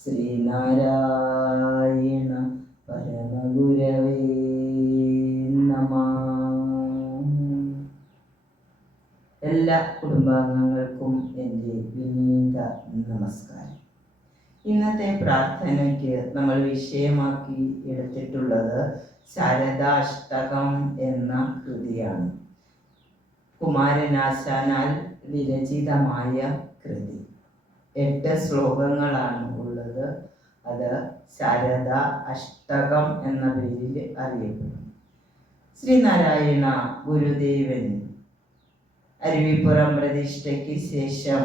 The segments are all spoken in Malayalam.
ശ്രീനാരായണ പരമഗുരവേ നമഃ. എല്ലാ കുടുംബാംഗങ്ങൾക്കും എൻ്റെ വിനീത നമസ്കാരം. ഇന്നത്തെ പ്രാർത്ഥനയ്ക്ക് നമ്മൾ വിഷയമാക്കി എടുത്തിട്ടുള്ളത് ശാരദാഷ്ടകം എന്ന കൃതിയാണ്. കുമാരനാശാനാൽ വിരചിതമായ കൃതി. 8 ശ്ലോകങ്ങളാണ് ഉള്ളത്. അത് ശാരദ അഷ്ടകം എന്ന പേരിൽ അറിയപ്പെടുന്നു. ശ്രീനാരായണ ഗുരുദേവൻ അരുവിപ്പുറം പ്രതിഷ്ഠയ്ക്ക് ശേഷം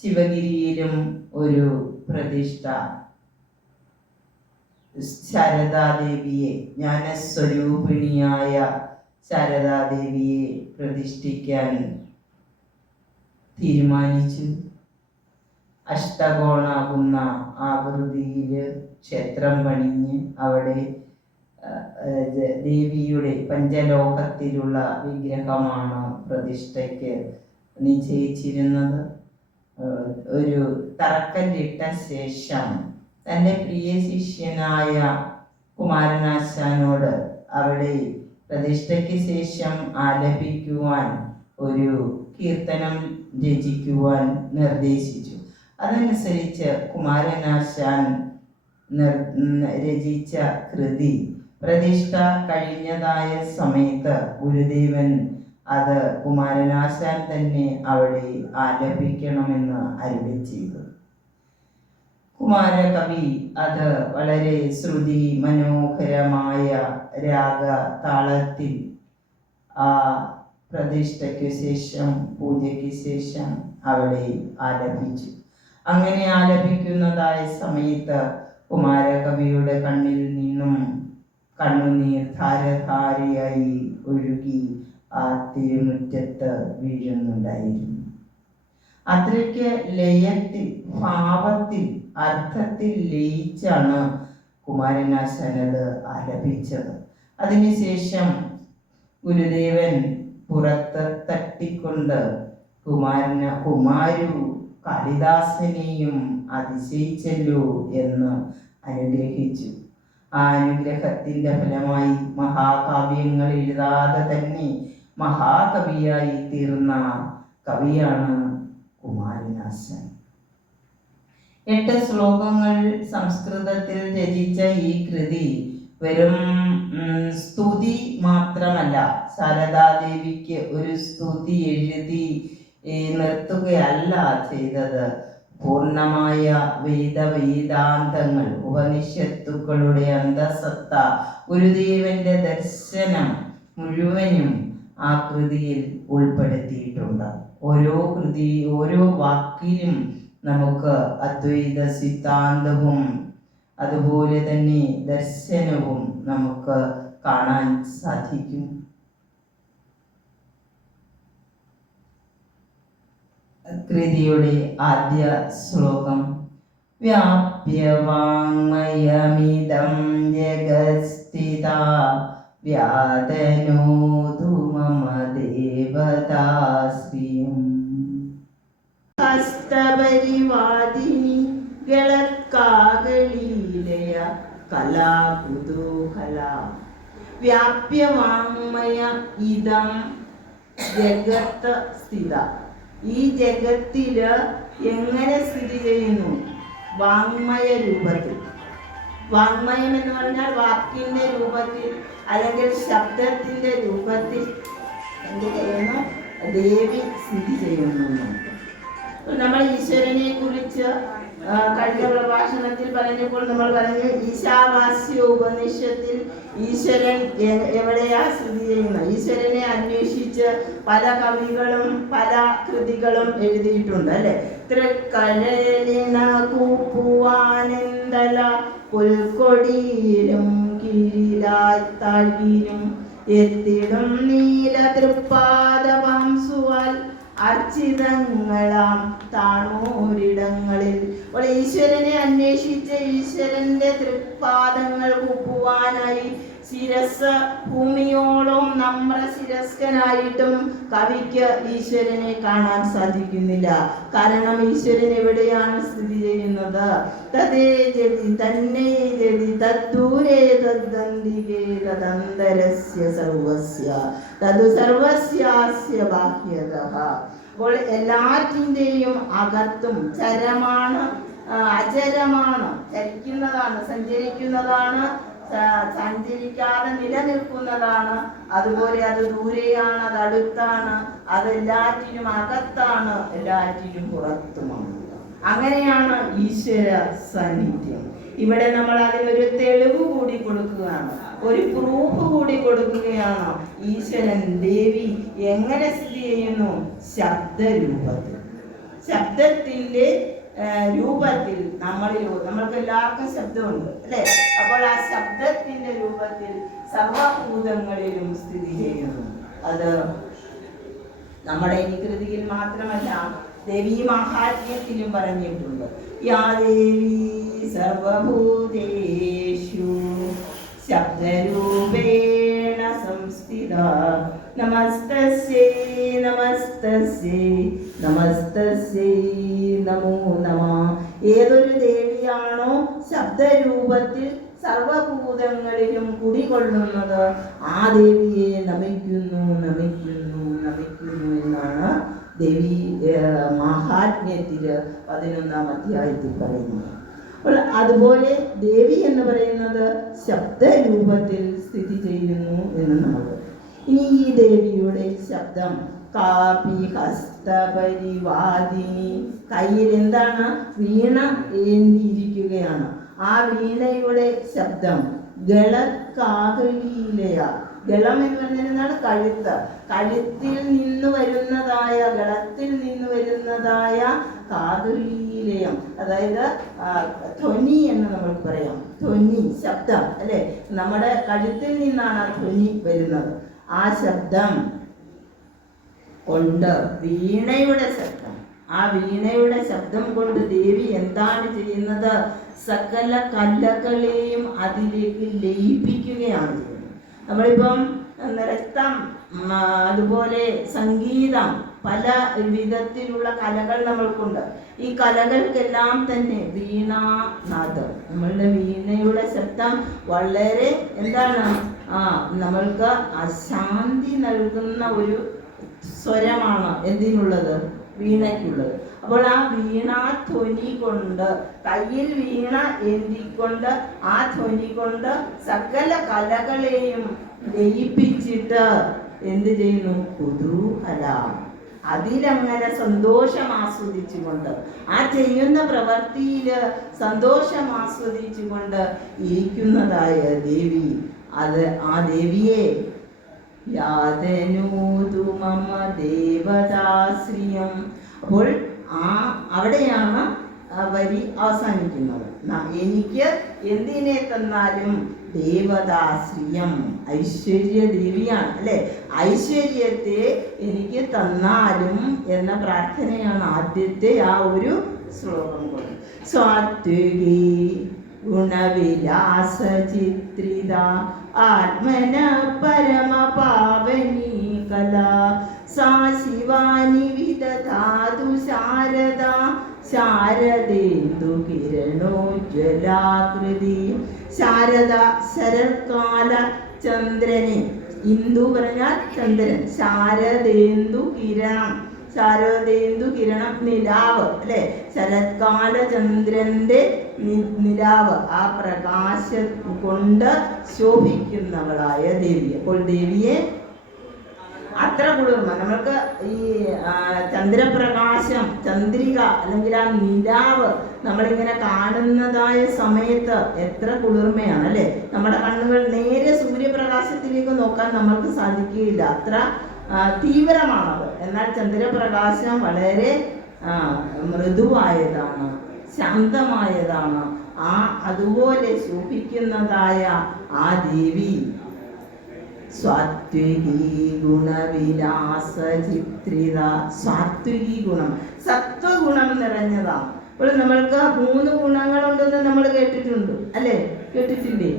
ശിവഗിരിയിലും ഒരു പ്രതിഷ്ഠ, ശാരദാദേവിയെ, ജ്ഞാനസ്വരൂപിണിയായ ശാരദാദേവിയെ പ്രതിഷ്ഠിക്കാൻ തീരുമാനിച്ചു. അഷ്ടകോണാകുന്ന ആകൃതിയിൽ ക്ഷേത്രം പണിഞ്ഞ് അവിടെ ദേവിയുടെ പഞ്ചലോഹത്തിലുള്ള വിഗ്രഹമാണ് പ്രതിഷ്ഠയ്ക്ക് നിശ്ചയിച്ചിരുന്നത്. ഒരു തറക്കല്ലിട്ട ശേഷം തൻ്റെ പ്രിയ ശിഷ്യനായ കുമാരനാശാനോട് അവിടെ പ്രതിഷ്ഠയ്ക്ക് ശേഷം ആലപിക്കുവാൻ ഒരു കീർത്തനം രചിക്കുവാൻ നിർദ്ദേശിച്ചു. അതനുസരിച്ച് കുമാരനാശാൻ രചിച്ച കൃതി പ്രതിഷ്ഠ കഴിഞ്ഞതായ സമയത്ത് ഗുരുദേവൻ അത് കുമാരനാശാൻ തന്നെ അവിടെ ആലപിക്കണമെന്ന് അരുളി ചെയ്തു. കുമാരകവി അത് വളരെ ശ്രുതി മനോഹരമായ രാഗ താളത്തിൽ ആ പ്രതിഷ്ഠയ്ക്ക് ശേഷം, പൂജയ്ക്ക് ശേഷം അവിടെ ആലപിച്ചു. അങ്ങനെ ആലപിക്കുന്നതായ സമയത്ത് കുമാരകവിയുടെ കണ്ണിൽ നിന്നും കണ്ണുനീർ ധാരധാരയായി ഒഴുകി ആ തിരുമുറ്റത്ത് വീഴുന്നുണ്ടായിരുന്നു. അത്രയ്ക്ക് ലയത്തിൽ, ഭാവത്തിൽ, അർത്ഥത്തിൽ ലയിച്ചാണ് കുമാരനാശാനത് ആലപിച്ചത്. അതിനുശേഷം ഗുരുദേവൻ പുറത്ത് തട്ടിക്കൊണ്ട് കുമാരു കാളിദാസനെയും അതിശയിച്ചല്ലോ എന്ന് അനുഗ്രഹിച്ചു. ആ അനുഗ്രഹത്തിൻ്റെ ഫലമായി മഹാകാവ്യങ്ങൾ എഴുതാതെ തന്നെ മഹാകവിയായി തീർന്ന കവിയാണ് കുമാരനാശാൻ. 8 ശ്ലോകങ്ങൾ സംസ്കൃതത്തിൽ രചിച്ച ഈ കൃതി വെറും സ്തുതി മാത്രമല്ല, ശാരദാദേവിക്ക് ഒരു സ്തുതി എഴുതി നിർത്തുകയല്ല ചെയ്തത്. പൂർണ്ണമായ വേദാന്തങ്ങൾ, ഉപനിഷത്തുക്കളുടെ അന്തസത്ത, ഗുരുദേവന്റെ ദർശനം മുഴുവനും ആ കൃതിയിൽ ഉൾപ്പെടുത്തിയിട്ടുണ്ട്. ഓരോ വാക്കിലും നമുക്ക് അദ്വൈത സിദ്ധാന്തവും അതുപോലെ തന്നെ ദർശനവും നമുക്ക് കാണാൻ സാധിക്കും. കൃതിയുടെ ആദ്യ ശ്ലോകം: വ്യാപ്യവാങ്മയമിദം ജഗത്സ്ഥിതാ വ്യാതനോതു മമ ദേവതാശ്രിയം. ഹസ്തപരിവാദിനി ഗളത്കാകളീലയ കലാകുതൂഹല. വ്യാപ്യവാങ്മയ ഇദം ജഗത് സ്ഥിത. ഈ ജഗത്തില് എങ്ങനെ സ്ഥിതി ചെയ്യുന്നു? വാങ്മയ രൂപത്തിൽ. വാങ്മയം എന്ന് പറഞ്ഞാൽ വാക്കിന്റെ രൂപത്തിൽ അല്ലെങ്കിൽ ശബ്ദത്തിന്റെ രൂപത്തിൽ എന്ത് ചെയ്യുന്നു? ദേവി സ്ഥിതി ചെയ്യുന്നു. നമ്മൾ ഈശ്വരനെ കുറിച്ച് കഴിഞ്ഞ പ്രഭാഷണത്തിൽ പറഞ്ഞപ്പോൾ നമ്മൾ പറഞ്ഞു, ഈശാവാസ്യ ഉപനിഷത്തിൽ ഈശ്വരൻ എവിടെയാ സ്ഥിതി ചെയ്യുന്നത്? ഈശ്വരനെ അന്വേഷിച്ച് പല കവികളും പല കൃതികളും എഴുതിയിട്ടുണ്ട്, അല്ലെ? തൃക്കഴലിന കൂപ്പുവാനെന്തല പുൽക്കൊടിയിലും കീഴിലായി താഴ്വീരും എത്തിടും നീല തൃപ്പാദവംസുവാൽ അർച്ചിതങ്ങളാം താണൂരിടങ്ങളിൽ. അപ്പോൾ ഈശ്വരനെ അന്വേഷിച്ച് ഈശ്വരന്റെ തൃപ്പാദങ്ങൾ കൂപ്പുവാനായി ശിരസ് ഭൂമിയോളം നമ്രശിരസ്കനായിട്ടും കവിക്ക് ഈശ്വരനെ കാണാൻ സാധിക്കുന്നില്ല. കാരണം ഈശ്വരൻ എവിടെയാണ് സ്ഥിതി ചെയ്യുന്നത്? തദേ ജതി തന്നേ ജതി തദ്ദൂരേ തദ്ദന്തികേ തദന്തരസ്യ സർവസ്യ തദു സർവസ്യാസ്യ ബാഹ്യതഃ. അപ്പോൾ എല്ലാറ്റിൻ്റെയും അകത്തും ചരമാണ്, അചരമാണ്, ചലിക്കുന്നതാണ്, സഞ്ചരിക്കുന്നതാണ്, സഞ്ചരിക്കാതെ നിലനിൽക്കുന്നതാണ്. അതുപോലെ അത് ദൂരെയാണ്, അത് അടുത്താണ്, അതെല്ലാറ്റിനും അകത്താണ്, എല്ലാറ്റിനും പുറത്തുമാണ്. അങ്ങനെയാണ് ഈശ്വര സാന്നിധ്യം. ഇവിടെ നമ്മൾ അതിനൊരു തെളിവ് കൂടി കൊടുക്കുകയാണ്, ഒരു പ്രൂഫ് കൂടി കൊടുക്കുകയാണ്. ഈശ്വരൻ ദേവി എങ്ങനെ സ്ഥിതി ചെയ്യുന്നു? ശബ്ദരൂപത്തിൽ, ശബ്ദത്തിന്റെ രൂപത്തിൽ. നമ്മൾക്ക് എല്ലാവർക്കും ശബ്ദമുണ്ട് അല്ലെ? അപ്പോൾ ആ ശബ്ദത്തിന്റെ രൂപത്തിൽ സർവഭൂതങ്ങളിലും സ്ഥിതി ചെയ്യുന്നു. അത് നമ്മുടെ ഈ കൃതിയിൽ മാത്രമല്ല, ദേവി മഹാത്മ്യത്തിലും പറഞ്ഞിട്ടുണ്ട്. യാ ദേവി സർവഭൂതേഷു ശബ്ദരൂപേണ സംസ്ഥിത നമസ്തസ്യൈ നമസ്തസ്യൈ നമസ്തസ്യൈ നമോ നമഃ. ഏതൊരു ദേവിയാണോ ശബ്ദരൂപത്തിൽ സർവഭൂതങ്ങളിലും കുടികൊള്ളുന്നത്, ആ ദേവിയെ നമിക്കുന്നു നമിക്കുന്നു നമിക്കുന്നു എന്നാണ് ദേവി മഹാത്മ്യത്തില് 11-ാം അധ്യായത്തിൽ പറയുന്നത്. അപ്പോൾ അതുപോലെ ദേവി എന്ന് പറയുന്നത് ശബ്ദരൂപത്തിൽ സ്ഥിതി ചെയ്യുന്നു എന്ന് നമുക്ക്. ഇനി ഈ ദേവിയുടെ ശബ്ദം കാപി ഹസ്തപരിവാദിനി, കയ്യിൽ എന്താണ്? വീണ ഏന്തിയിരിക്കുകയാണ്. ആ വീണയുടെ ശബ്ദം ഗളകാഹളീലയ. ഗളം എന്ന് പറഞ്ഞാൽ എന്താണ്? കഴുത്ത്. കഴുത്തിൽ നിന്ന് വരുന്നതായ, ഗളത്തിൽ നിന്ന് വരുന്നതായ കാഹളീലയം, അതായത് ധ്വനി എന്ന് നമുക്ക് പറയാം. ധ്വനി, ശബ്ദം അല്ലെ? നമ്മുടെ കഴുത്തിൽ നിന്നാണ് ആ ധ്വനി വരുന്നത്. ആ ശബ്ദം കൊണ്ട്, വീണയുടെ ശബ്ദം, ആ വീണയുടെ ശബ്ദം കൊണ്ട് ദേവി എന്താണ് ചെയ്യുന്നത്? സകല കലകളെയും അതിലേക്ക് ലയിപ്പിക്കുകയാണ് ചെയ്യുന്നത്. നമ്മളിപ്പം നൃത്തം, അതുപോലെ സംഗീതം, പല വിധത്തിലുള്ള കലകൾ നമ്മൾക്കുണ്ട്. ഈ കലകൾക്കെല്ലാം തന്നെ വീണാനാദം, നമ്മളുടെ വീണയുടെ ശബ്ദം വളരെ എന്താണ്? നമ്മൾക്ക് അശാന്തി നൽകുന്ന ഒരു സ്വരമാണ് എന്തിനുള്ളത്? വീണയ്ക്കുള്ളത്. അപ്പോൾ ആ വീണാധ്വനി കൊണ്ട്, കയ്യിൽ വീണ ഏന്തിക്കൊണ്ട് ആ ധ്വനി കൊണ്ട് സകല കലകളെയും ലയിപ്പിച്ചിട്ട് എന്ത് ചെയ്യുന്നു? കുതൂഹല, അതിലങ്ങനെ സന്തോഷം ആസ്വദിച്ചുകൊണ്ട്, ആ ചെയ്യുന്ന പ്രവൃത്തിയില് സന്തോഷം ആസ്വദിച്ചുകൊണ്ട് ഇരിക്കുന്നതായ ദേവി, അത് ആ ദേവിയെ യാതനൂതു മമ ദേവതാശ്രിയം. അപ്പോൾ അവിടെയാണ് വരി അവസാനിക്കുന്നത്. എനിക്ക് എന്തിനെ തന്നാലും ദേവതാശ്രിയം, ഐശ്വര്യ ദേവിയാണ് അല്ലെ? ഐശ്വര്യത്തെ എനിക്ക് തന്നാലും എന്ന പ്രാർത്ഥനയാണ് ആദ്യത്തെ ആ ഒരു ശ്ലോകം കൊണ്ട്. സാത്വികി ഗുണവിലാസ ചിത്രിത ആത്മന പരമ പാവനി കലാ സാ ശിവാനി വിദധാതു ശാരദ ശാരദേന്ദു കിരണോജ്വലാകൃതി. ശാരദ, ശരത്കാല ചന്ദ്രനെ, ഇന്ദു പറഞ്ഞാൽ ചന്ദ്രൻ, ശാരദേന്ദു കിരണം, ശാരദേന്ദു കിരണം നിലാവ് അല്ലെ? ശരത്കാല ചന്ദ്രന്റെ നിലാവ്, ആ പ്രകാശം കൊണ്ട് ശോഭിക്കുന്നവളായ ദേവി. അപ്പോൾ ദേവിയെ അത്ര കുളിർമ, നമ്മൾക്ക് ഈ ചന്ദ്രപ്രകാശം, ചന്ദ്രിക അല്ലെങ്കിൽ ആ നിലാവ് നമ്മളിങ്ങനെ കാണുന്നതായ സമയത്ത് എത്ര കുളിർമയാണ് അല്ലെ? നമ്മുടെ കണ്ണുകൾ നേരെ സൂര്യപ്രകാശത്തിലേക്ക് നോക്കാൻ നമ്മൾക്ക് സാധിക്കുകയില്ല, അത്ര തീവ്രമാണത്. എന്നാൽ ചന്ദ്രപ്രകാശം വളരെ മൃദുവായതാണ്, ശാന്തമായതാണ്. അതുപോലെ ശോഭിക്കുന്നതായ ആ ദേവി സാത്വികി ഗുണവിലാസ ചിത്രിത. സാത്വികി ഗുണം, സത്വഗുണം നിറഞ്ഞതാണ്. അപ്പോൾ നമ്മൾക്ക് 3 ഗുണങ്ങളുണ്ടെന്ന് നമ്മൾ കേട്ടിട്ടുണ്ട് അല്ലേ? കേട്ടിട്ടില്ലേ?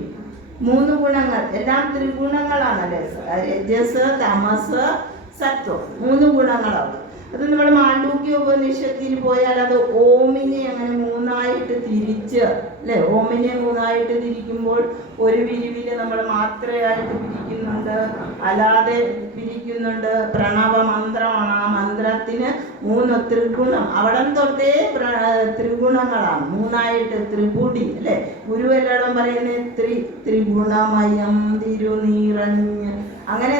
മൂന്ന് ഗുണങ്ങൾ എല്ലാം ത്രിഗുണങ്ങളാണല്ലേ. രജസ്, തമസ്, സത്വം, മൂന്ന് ഗുണങ്ങളാണ്. അത് നമ്മൾ മാണ്ഡൂക്യ ഉപനിഷത്തിൽ പോയാൽ അത് ഓമിനെ അങ്ങനെ മൂന്നായിട്ട് തിരിച്ച് അല്ലെ, ഓമിനെ മൂന്നായിട്ട് തിരിക്കുമ്പോൾ ഒരു പിരിവില് നമ്മൾ മാത്രയായിട്ട് പിരിക്കുന്നുണ്ട്, അല്ലാതെ പിരിക്കുന്നുണ്ട്. പ്രണവ മന്ത്രമാണ്, ആ മന്ത്രത്തിന് മൂന്ന് ത്രിഗുണം, അവിടം തൊട്ടേ ത്രിഗുണങ്ങളാണ്, മൂന്നായിട്ട് ത്രിപുടി അല്ലെ. ഗുരുവെല്ലാം പറയുന്നത് ത്രിഗുണമയം തിരുനീറഞ്ഞ്, അങ്ങനെ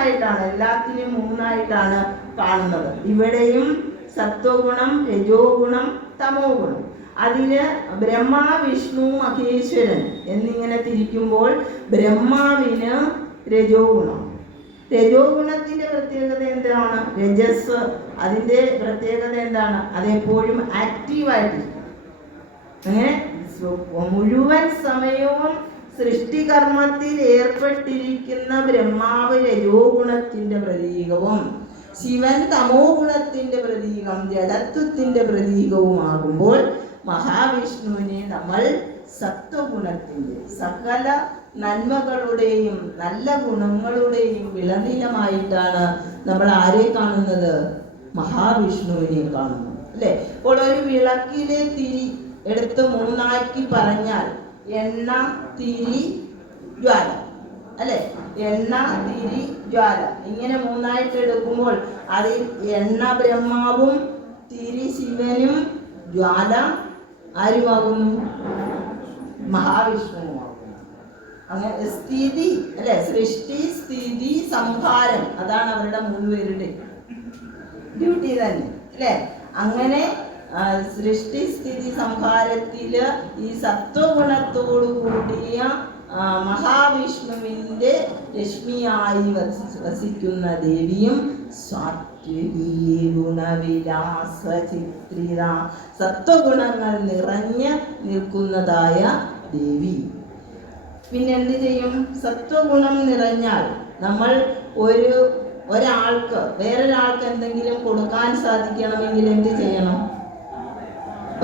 ആയിട്ടാണ്, എല്ലാത്തിനും മൂന്നായിട്ടാണ് കാണുന്നത്. ഇവിടെയും സത്വഗുണം, രജോ ഗുണം, തമോ ഗുണം. അതിന് ബ്രഹ്മ, വിഷ്ണു, മഹേശ്വരൻ എന്നിങ്ങനെ തിരിക്കുമ്പോൾ ബ്രഹ്മാവിന് രജോ ഗുണം. രജോ ഗുണത്തിന്റെ പ്രത്യേകത എന്താണ്? രജസ്, അതിന്റെ പ്രത്യേകത എന്താണ്? അതെപ്പോഴും ആക്റ്റീവായിട്ടിരിക്കും. അങ്ങനെ മുഴുവൻ സമയവും സൃഷ്ടികർമ്മത്തിൽ ഏർപ്പെട്ടിരിക്കുന്ന ബ്രഹ്മാവ് രജോ ഗുണത്തിന്റെ പ്രതീകവും ശിവൻ തമോ ഗുണത്തിന്റെ പ്രതീകം, ജഡത്വത്തിന്റെ പ്രതീകവുമാകുമ്പോൾ മഹാവിഷ്ണുവിനെ നമ്മൾ സത്വഗുണത്തിന്റെ സകല നന്മകളുടെയും നല്ല ഗുണങ്ങളുടെയും വിളനിലമായിട്ടാണ് നമ്മൾ ആരെ കാണുന്നത്? മഹാവിഷ്ണുവിനെ കാണുന്നു അല്ലെ. അപ്പോൾ ഒരു വിളക്കിലെ തിരി എടുത്ത് മൂന്നാക്കി പറഞ്ഞാൽ എണ്ണ, തിരി, ജ്വാല അല്ലെ. എണ്ണ, തിരി, ജ്വാല ഇങ്ങനെ മൂന്നായിട്ട് എടുക്കുമ്പോൾ അതിൽ എണ്ണ ബ്രഹ്മാവും തിരി ശിവനും ജ്വാല ആരുമാകുന്നു? മഹാവിഷ്ണുവുമാകുന്നു. അങ്ങനെ സ്ഥിതി അല്ലെ, സൃഷ്ടി, സ്ഥിതി, സംഹാരം, അതാണ് അവരുടെ മൂന്നുപേരുടെ ഡ്യൂട്ടി തന്നെ അല്ലെ. അങ്ങനെ സൃഷ്ടി, സ്ഥിതി, സംഹാരത്തില് ഈ സത്വഗുണത്തോടു കൂടിയ മഹാവിഷ്ണുവിന്റെ രശ്മിയായി വസിക്കുന്ന ദേവിയും സാത്വികീ ഗുണവിലാസ ചിത്രിത, സത്വഗുണങ്ങൾ നിറഞ്ഞ് നിൽക്കുന്നതായ ദേവി. പിന്നെ എന്ത് ചെയ്യും? സത്വഗുണം നിറഞ്ഞാൽ നമ്മൾ ഒരാൾക്ക് വേറൊരാൾക്ക് എന്തെങ്കിലും കൊടുക്കാൻ സാധിക്കണമെങ്കിൽ എന്ത് ചെയ്യണം?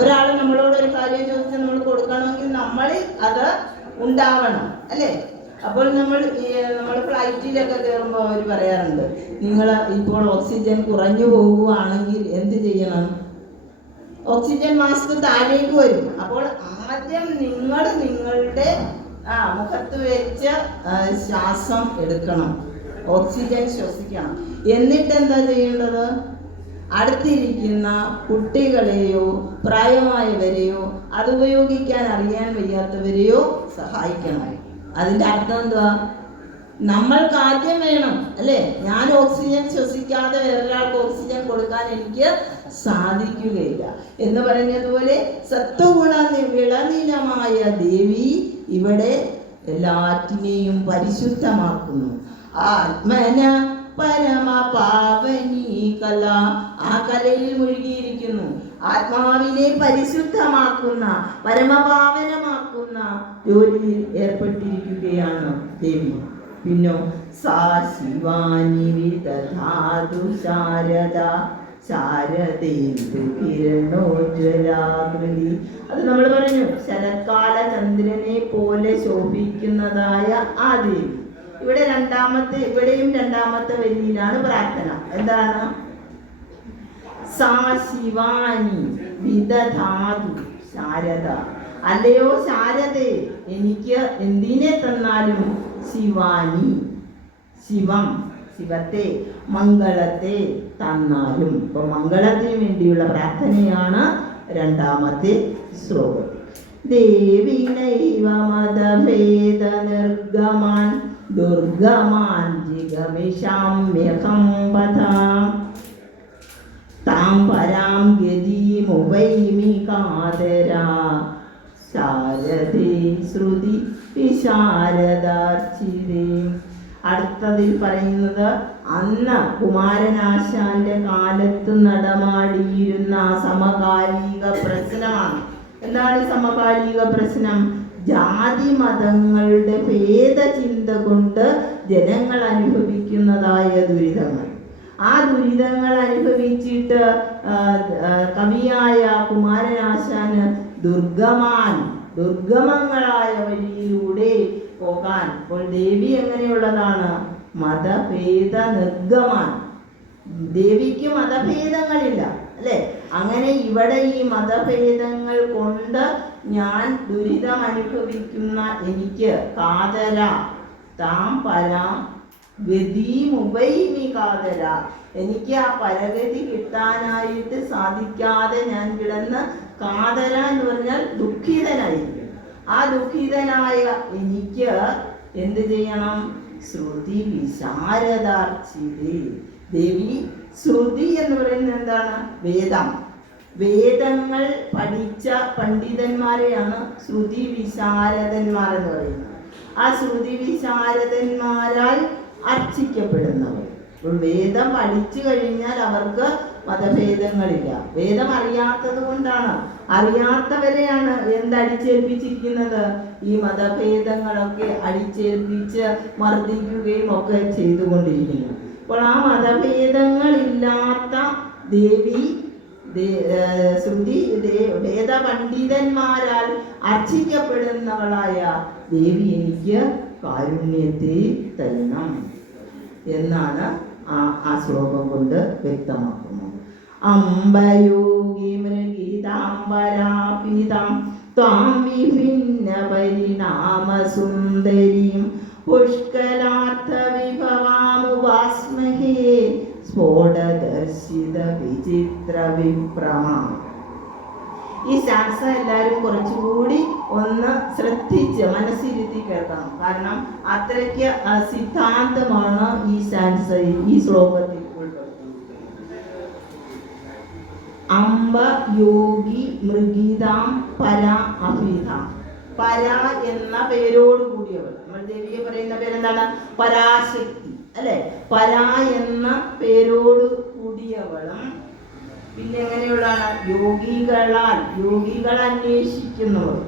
ഒരാൾ നമ്മളോട് ഒരു കാര്യം ചോദിച്ചാൽ നമ്മൾ കൊടുക്കണമെങ്കിൽ നമ്മളിൽ അത് ഉണ്ടാവണം അല്ലേ. അപ്പോൾ നമ്മൾ ഫ്ലൈറ്റിലൊക്കെ കയറുമ്പോൾ അവർ പറയാറുണ്ട്, നിങ്ങൾ ഇപ്പോൾ ഓക്സിജൻ കുറഞ്ഞു പോകുകയാണെങ്കിൽ എന്ത് ചെയ്യണം? ഓക്സിജൻ മാസ്ക് താഴേക്ക് വരും. അപ്പോൾ ആദ്യം നിങ്ങൾ നിങ്ങളുടെ മുഖത്ത് വെച്ച് ശ്വാസം എടുക്കണം, ഓക്സിജൻ ശ്വസിക്കണം. എന്നിട്ട് എന്താ ചെയ്യേണ്ടത്? അടുത്തിരിക്കുന്ന കുട്ടികളെയോ പ്രായമായവരെയോ അത് ഉപയോഗിക്കാൻ അറിയാൻ വയ്യാത്തവരെയോ സഹായിക്കണം. അതിൻ്റെ അർത്ഥം എന്തുവാ? നമ്മൾക്ക് ആദ്യം വേണം അല്ലേ. ഞാൻ ഓക്സിജൻ ശ്വസിക്കാതെ വേറൊരാൾക്ക് ഓക്സിജൻ കൊടുക്കാൻ എനിക്ക് സാധിക്കുകയില്ല എന്ന് പറഞ്ഞതുപോലെ സത്വഗുണ വിളനിലമായ ദേവി ഇവിടെ എല്ലാറ്റിനെയും പരിശുദ്ധമാക്കുന്നു. ആത്മന പരമപാവനീ കല, ആ കലയിൽ മുഴുകിയിരിക്കുന്നു. ആത്മാവിനെ പരിശുദ്ധമാക്കുന്ന, പരമപാവനമാക്കുന്ന ജോലിയിൽ ഏർപ്പെട്ടിരിക്കുകയാണ് ദേവി. പിന്നോ സാ ശിവാനി വിദധാതു ശാരദ ശാരദേന്ദു കിരണോജ്വലാകൃതി. അത് നമ്മൾ പറഞ്ഞു, ശരത്കാല ചന്ദ്രനെ പോലെ ശോഭിക്കുന്നതായ ആ ദേവി. ഇവിടെയും രണ്ടാമത്തെ വരിയിലാണ് പ്രാർത്ഥന. എന്താണ്? സാ ശിവാനി വിദധാതു ശാരദ, അല്ലയോ ശാരദേ, എനിക്ക് എന്തിനെ തന്നാലും ശിവാനി, ശിവം, ശിവത്തെ, മംഗളത്തെ തന്നാലും. ഇപ്പൊ മംഗളത്തിന് വേണ്ടിയുള്ള പ്രാർത്ഥനയാണ് രണ്ടാമത്തെ ശ്ലോകം. ദേവി നൈവ മതഭേദ നിർഗമാൻ ദുർഗമാൻ ജിഗമിഷാമ്യഹം പഥാ താം പരാം ഗതിമുപൈമി കാതരാ ശാരദേ ശ്രുതി വിശാരദാർച്ചിതേ. അടുത്തതിൽ പറയുന്നത്, അന്ന് കുമാരനാശാന്റെ കാലത്ത് നടമാടിയിരുന്ന സമകാലിക പ്രശ്നമാണ്. എന്താണ് സമകാലിക പ്രശ്നം? ജാതി മതങ്ങളുടെ ഭേദചിന്ത കൊണ്ട് ജനങ്ങൾ അനുഭവിക്കുന്നതായ ദുരിതങ്ങൾ. ആ ദുരിതങ്ങൾ അനുഭവിച്ചിട്ട് കവിയായ കുമാരനാശാന് ദുർഗമാൻ, ദുർഗമങ്ങളായ വഴിയിലൂടെ പോകാൻ. അപ്പോൾ ദേവി എങ്ങനെയുള്ളതാണ്? മതഭേദ നിർഗമാൻ. ദേവിക്ക് മതഭേദങ്ങളില്ല അല്ലെ. അങ്ങനെ ഇവിടെ ഈ മതഭേദങ്ങൾ കൊണ്ട് ഞാൻ ദുരിതം അനുഭവിക്കുന്ന എനിക്ക് കാതര താം പരാം ഗതിമുപൈമി കാതര, എനിക്ക് ആ പരഗതി കിട്ടാനായിട്ട് സാധിക്കാതെ ഞാൻ കിടന്ന് കാതര എന്ന് പറഞ്ഞാൽ ദുഃഖിതനായിരിക്കും. ആ ദുഃഖിതനായ എനിക്ക് എന്ത് ചെയ്യണം? ശ്രുതി വിശാരദാർച്ചിതേ. ദേവി ശ്രുതി എന്ന് പറയുന്നത് എന്താണ്? വേദം. വേദങ്ങൾ പഠിച്ച പണ്ഡിതന്മാരെയാണ് ശ്രുതി വിശാരദന്മാർ എന്ന് പറയുന്നത്. ആ ശ്രുതി വിശാരദന്മാരാൽ അർച്ചിക്കപ്പെടുന്നവർ. അപ്പോൾ വേദം പഠിച്ചു കഴിഞ്ഞാൽ അവർക്ക് മതഭേദങ്ങളില്ല. വേദം അറിയാത്തത് കൊണ്ടാണ്, അറിയാത്തവരെയാണ് എന്തടിച്ചേൽപ്പിച്ചിരിക്കുന്നത്? ഈ മതഭേദങ്ങളൊക്കെ അടിച്ചേൽപ്പിച്ച് മർദ്ദിക്കുകയും ഒക്കെ ചെയ്തുകൊണ്ടിരിക്കുന്നു. അപ്പോൾ ആ മതഭേദങ്ങളില്ലാത്ത ദേവി ശ്രുതി വേദ പണ്ഡിതന്മാരാൽ അർച്ചിക്കപ്പെടുന്നവളായ ദേവി എനിക്ക് കാരുണ്യത്തെ തരണം എന്നാണ് ആ ശ്ലോകം കൊണ്ട് വ്യക്തമാക്കുന്നത്. അംബയോഗി മൃഗീതാംബരാപിതാം ത്വാം വിഭിന്ന പരിണാമ സുന്ദരീം പുഷ്കലാർത്ഥ വിഭവാമുപാസ്മഹേ സ്ഫോടദർശിത വിചിത്ര വിഭ്രമ. ഈ ശാസ്ത്ര എല്ലാവരും കുറച്ചുകൂടി ഒന്ന് ശ്രദ്ധിച്ച് മനസ്സിരുത്തി കേൾക്കണം. കാരണം അത്രയ്ക്ക് സിദ്ധാന്തമാണ് ഈ ഈ ശ്ലോകത്തിൽ ഉൾപ്പെടുത്തിയിരിക്കുന്നത്. അംബ യോഗി മൃഗീതാം പര അഭിതാം. പര എന്ന പേരോട് കൂടിയവൾ. നമ്മൾ ദേവിയെ പറയുന്ന പേരെന്താണ്? പരാശക്തി അല്ലെ. പര എന്ന പേരോട് കൂടിയവളും പിന്നെ എങ്ങനെയുള്ളതാണ്? യോഗികൾ അന്വേഷിക്കുന്നവർ.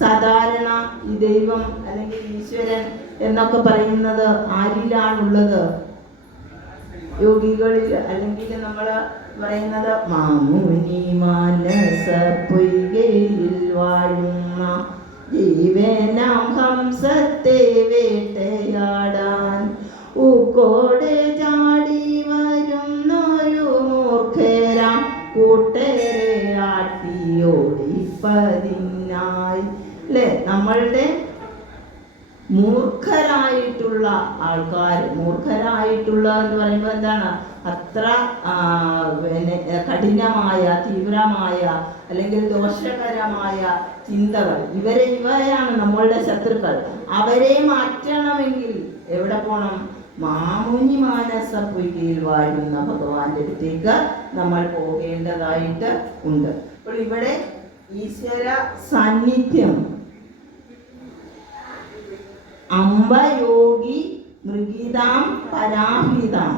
സാധാരണ ഈ ദൈവം അല്ലെങ്കിൽ ഈശ്വരൻ എന്നൊക്കെ പറയുന്നത് ആരിലാണുള്ളത്? യോഗികളിൽ. അല്ലെങ്കിൽ നമ്മൾ പറയുന്നത് മാമുനി മാനസ പൊയ്കയിൽ വാഴുന്ന ജീവനാം ഹംസത്തെ വേട്ടയാടാൻ ൂക്കോടെ ചാടി വരുന്നൊരു മൂർഖരാം കൂട്ടരെ ആട്ടിയോടിപ്പതിനായി അല്ലെ. നമ്മളുടെ മൂർഖരായിട്ടുള്ള ആൾക്കാർ, മൂർഖരായിട്ടുള്ള എന്ന് പറയുമ്പോൾ എന്താണ്? അത്ര കഠിനമായ തീവ്രമായ അല്ലെങ്കിൽ ദോഷകരമായ ചിന്തകൾ, ഇവയാണ് നമ്മളുടെ ശത്രുക്കൾ. അവരെ മാറ്റണമെങ്കിൽ എവിടെ പോകണം? മാമുനി മാനസ പൊയ്കയിൽ വാഴുന്ന ഭഗവാന്റെ അടുത്തേക്ക് നമ്മൾ പോകേണ്ടതായിട്ട് ഉണ്ട്. അപ്പോൾ ഇവിടെ ഈശ്വര സാന്നിധ്യം അംബയോഗി മൃഗീതാം പരാഭിതാം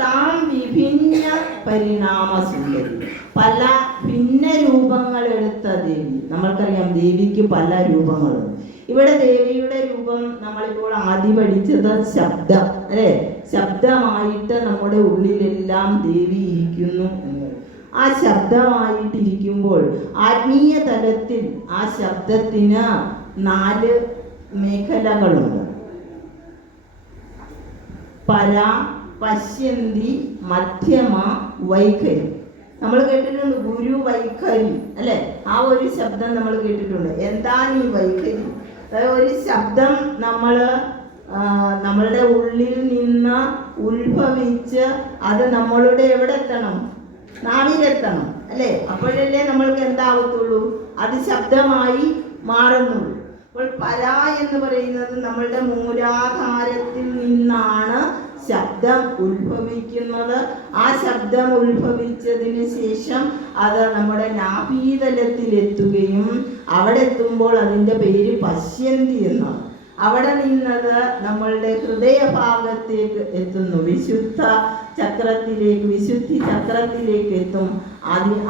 താം വിഭിന്ന പരിണാമ സുന്ദരി. പല ഭിന്ന രൂപങ്ങൾ എടുത്ത ദേവി. നമ്മൾക്കറിയാം ദേവിക്ക് പല രൂപങ്ങളുണ്ട്. ഇവിടെ ദേവിയുടെ രൂപം നമ്മളിപ്പോൾ ആദ്യം പഠിച്ചത് ശബ്ദം അല്ലെ. ശബ്ദമായിട്ട് നമ്മുടെ ഉള്ളിലെല്ലാം ദേവി ഇരിക്കുന്നു എന്ന്. ആ ശബ്ദമായിട്ടിരിക്കുമ്പോൾ ആത്മീയ തലത്തിൽ ആ ശബ്ദത്തിന് 4 മേഖലകളുണ്ട്. പര, പശ്യന്തി, മധ്യമ, വൈഖരി. നമ്മൾ കേട്ടിട്ടുണ്ട് ഗുരു വൈഖരി അല്ലെ. ആ ഒരു ശബ്ദം നമ്മൾ കേട്ടിട്ടുണ്ട്. എന്താണ് ഈ വൈഖരി? അതായത് ഒരു ശബ്ദം നമ്മളുടെ ഉള്ളിൽ നിന്ന് ഉത്ഭവിച്ച് അത് നമ്മളുടെ എവിടെ എത്തണം? നാവിലെത്തണം അല്ലെ. അപ്പോഴല്ലേ നമ്മൾക്ക് എന്താവത്തുള്ളൂ? അത് ശബ്ദമായി മാറുന്നുള്ളൂ. അപ്പോൾ പര എന്ന് പറയുന്നത് നമ്മളുടെ മൂലാധാരത്തിൽ നിന്നാണ് ശബ്ദം ഉത്ഭവിക്കുന്നത്. ആ ശബ്ദം ഉത്ഭവിച്ചതിന് ശേഷം അത് നമ്മുടെ നാഭീതലത്തിൽ എത്തുകയും അവിടെ എത്തുമ്പോൾ അതിൻ്റെ പേര് പശ്യന്തി എന്നാണ്. അവിടെ നിന്നത് നമ്മളുടെ ഹൃദയഭാഗത്തേക്ക് എത്തുന്നു, വിശുദ്ധി ചക്രത്തിലേക്ക് എത്തും.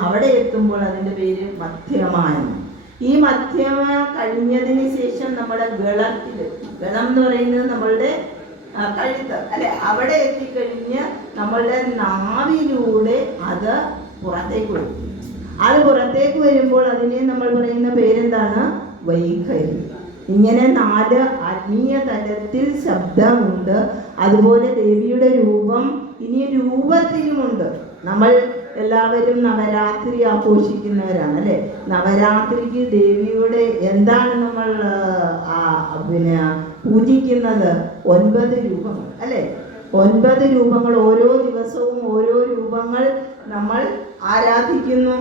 അവിടെ എത്തുമ്പോൾ അതിൻ്റെ പേര് മധ്യമാണ്. ഈ മധ്യമ കഴിഞ്ഞതിന് ശേഷം നമ്മുടെ ഗളത്തിലെത്തും. ഗളം എന്ന് പറയുന്നത് നമ്മളുടെ കഴുത്ത് അല്ലെ. അവിടെ എത്തിക്കഴിഞ്ഞ് നമ്മളുടെ നാവിലൂടെ അത് പുറത്തേക്ക് വരും. അത് പുറത്തേക്ക് വരുമ്പോൾ അതിനെ നമ്മൾ പറയുന്ന പേരെന്താണ്? വൈഖരി. ഇങ്ങനെ 4 ആത്മീയ തലത്തിൽ ശബ്ദമുണ്ട്. അതുപോലെ ദേവിയുടെ രൂപം ഇനി രൂപത്തിലുമുണ്ട്. നമ്മൾ എല്ലാവരും നവരാത്രി ആഘോഷിക്കുന്നവരാണ് അല്ലേ? നവരാത്രിക്ക് ദേവിയുടെ എന്താണ് നമ്മൾ പൂജിക്കുന്നത്? 9 രൂപങ്ങൾ അല്ലേ? 9 രൂപങ്ങൾ, ഓരോ ദിവസവും ഓരോ രൂപങ്ങൾ നമ്മൾ ആരാധിക്കുന്നു.